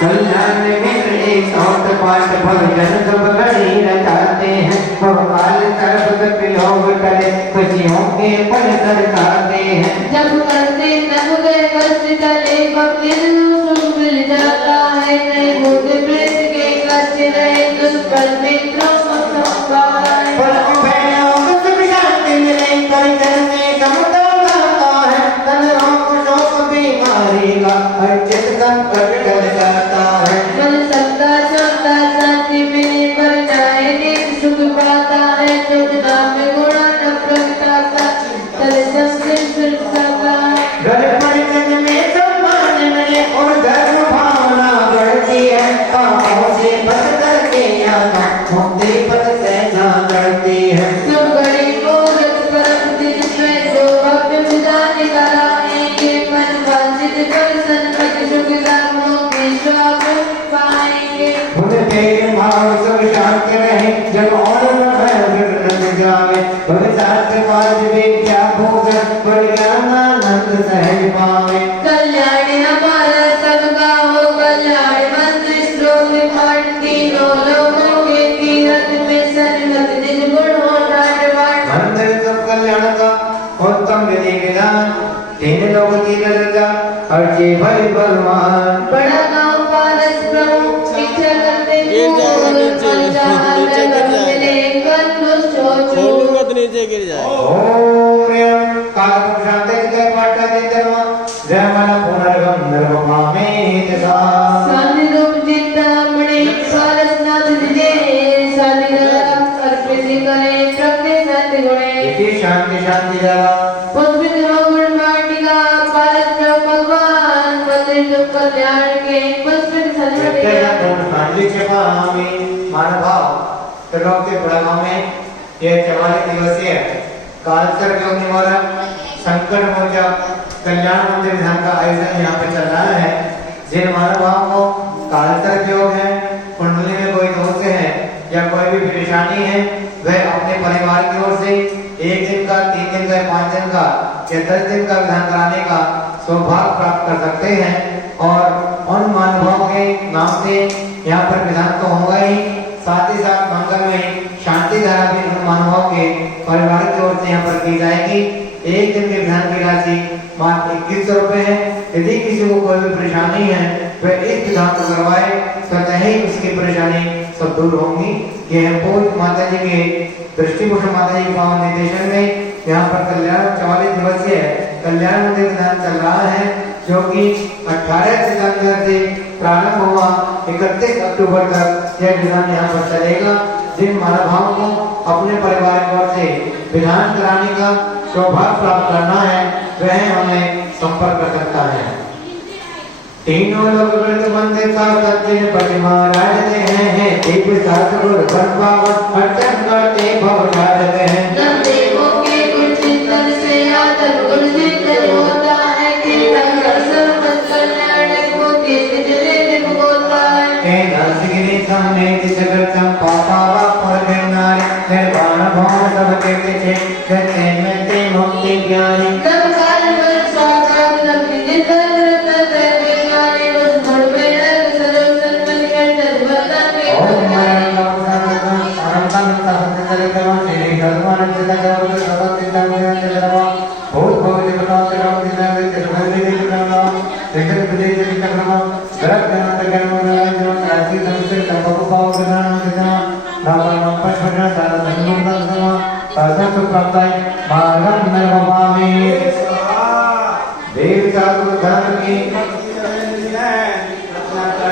कल्याण मित्र एक सौत पाठ भजन सब घड़ी रचाते हैं बहुकाल सर्व गति लोग करे खुशियों के पल सरकाते हैं जब करते तब गए कष्ट चले भक्ति सुख मिल जाता है नहीं भूत प्रेत के कष्ट रहे दुष्कर मित्रों को संभाल परम भैरव सुख शांति मिले परिजन में समता गाता है तन रोग शोक बीमारी का अर्चित संकट टल जाता है मन सबका चलता शांति मिले पर जाए नीत सुख पाता है जो नाम गुणा न प्रगटाता तले संस्कृत सुख सका घर परिजन में सम्मान मिले और धर्म भावना बढ़ती है पापों से बच करके आत्मा मुक्ति पद से जा करती है जो गरीब औरत परम दिन में जो भव्य विधान कराएंगे मन वांछित कर सन्मत सुख धामों के स्वागत पाएंगे उनके भाव सब शांत रहे जब और न जावे भविष्य पाज विद्या भोग पर ज्ञानानंद सहज पावे कल्याण हमारा सबका हो कल्याण मंत्र श्लोक पाठ तीनों लोगों के तीरथ में सन्मत निज गुण हो डांडवान मंदिर सब कल्याण का उत्तम विधि विधान तीन लोग की रजा अर्जी भय बलवान बड़ा गांव पारस प्रमुख इच्छा करते छोटू मत नीचे गिर जाए। ओम यं कालपुरुषाते जय पाठाते जन्म जय मन पुनर्गम निर्वमामे तथा सानिरूप चिंतामणि सारस्नाथ दिजे सानिरता अर्पित करे प्रज्ञ सत्य गुणे इति शांति शांति जला पुष्पित गुण वाटिका पारस प्रभु भगवान मंदिर जो कल्याण के पुष्पित नित्य सन्मति गुण शांति क्षमामि मान भाव त्रिलोक के प्रणाम में यह 44 दिवसीय कालसर्प योग निवारण संकट मोचन कल्याण मंदिर विधान का आयोजन यहाँ पे चल रहा है जिन मानव को कालसर्प योग है कुंडली में कोई दोष है या कोई भी परेशानी है वह अपने परिवार की ओर से 1 दिन का 3 दिन का 5 दिन का या 10 दिन का विधान कराने का सौभाग्य प्राप्त कर सकते हैं और उन महानुभावों के नाम से यहाँ पर विधान तो होगा ही साथ ही साथ मंगल में शांति धारा भी उन महानुभावों के परिवार की ओर से यहाँ पर की जाएगी। 1 दिन के विधान की राशि मात्र 2100 रुपए है। यदि किसी को कोई भी परेशानी है वह इस विधान को करवाए स्वतः ही उसकी परेशानी सब दूर होंगी। यह पूज्य माता जी के दृष्टिभूषण माता जी के पावन निर्देशन में यहाँ पर कल्याण 44 दिवसीय कल्याण मंदिर विधान चल रहा है जो कि 18 सितंबर से प्रारंभ हुआ 31 अक्टूबर तक यह विधान यहाँ पर चलेगा। जिन महानुभावों को अपने परिवार की ओर से विधान कराने का सौभाग्य प्राप्त करना है वह हमें संपर्क कर सकता है। तीनों लोग व्रत मंदिर का सज्जन प्रतिमा राजते हैं दीप शास्त्र पावन अर्चन करते भव जाते हैं नव देवों के गुण चिंतन से आतन गुण चिंतन होता है कीर्तन कर सर्वमत कल्याण को तीर्थ जले दिप होता है गिरी सामने जगतम पापा पर नारी निर्वाण भवन सब के पीछे जते में ते मुक्ति ज्ञानी तब काल में साकार नबी जिधर रत बेगाने उस गुण में रंग सर्व सन्मति में तद्वतन में ओम मरण अनंतम सहस्र चरितम श्री भगवान चित्तगौर सर्वसिद्धं निरंजनम भूत भविष्य बताओ दिनावे तिरुपति दिनाव जगत विजय चित्तक्रम गरक ज्ञान ज्ञान राजन राशि संस्कृत तपपाव ज्ञान ज्ञान नाम पश्चिम दान धनुर्धर समा असत प्राप्ताय मार्गं निर्वमामि देव साधु धर्म की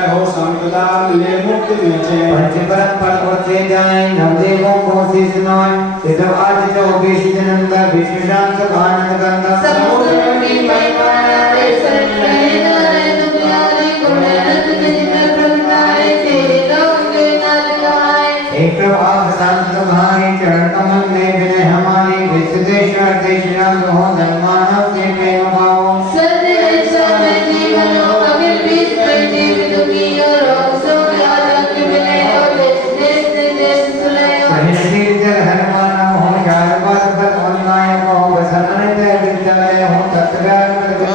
हो संपदा ले मुक्ति मिले पंचपरम पर पहुंचे जाए नवदेवों को शीश नवाए इधर आज 24 जन्म का विश्व शांत आनंद गंगा समुद्र में पैमाना रे सरकैना रे दुनियारे गुणरत निज प्रगटाए तेरे नाम के नाम गाए एक आप शांत भाई चरण कमल में विनय हमारी विश्वेश्वर देशराज हो धर्मानव से प्रेम भाव सत्य समय जीवन हो अखिल बीच में जीव दुखी और सो आदम के मिले और देश देश सुले सहिष्णु जल हनुमान हो जार पर अन्याय हो वसनते विद्यालय हो सत्याग्रह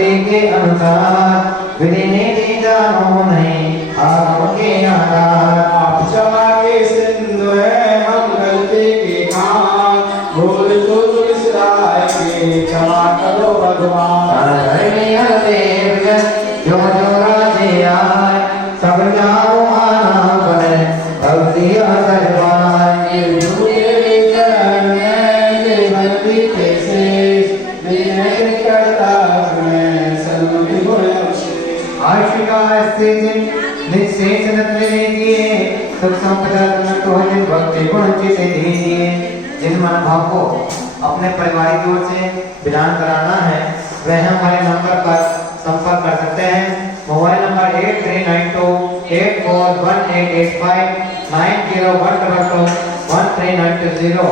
पद्धति के अनुसार विधि नीति जानो नहीं आगम के आधार। आप क्षमा के सिंधु है हम गलती के काम भूल चूक विसराय के क्षमा करो भगवान। जो जो राजे आए सब जाओ आना पड़े भक्ति असरवाए। झूठे विचार में ये भक्ति के शेष विनय करता मैं सन्मुखी गुण अवशेष। आशिका स्थिति निशेष नत्रे दिए सुख संपदा तो है भक्ति गुण चिते दीजिए। जिन मनोभाव को अपने परिवार की ओर से विधान कराना है वह हमारे नंबर पर संपर्क कर सकते हैं। Mobile number 8392841885 9012221390।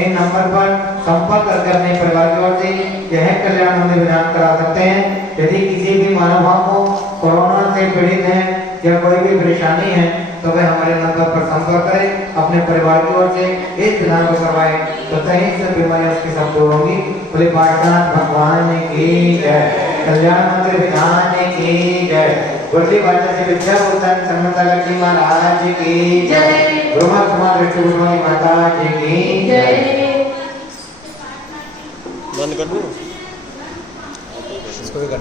इन नंबर पर संपर्क करके अपने परिवार की ओर से यह कल्याण मंदिर विधान करा सकते हैं। यदि किसी भी मानव को कोरोना से पीड़ित है या कोई भी परेशानी है तो वह हमारे नंबर पर संपर्क करें, अपने परिवार की ओर से इस विधान को करवाए तो सही से बीमारियां उसकी सब दूर होंगी। बोले पाटनाथ भगवान की जय, कल्याण मंदिर विधान की जय, गुरली भाषा से विद्या पुस्तक सन्मता लक्ष्मी महाराज की जय, ब्रह्मा कुमार ऋषि गुरुवाणी माता जी की जय। बंद कर दूं? इसको भी कर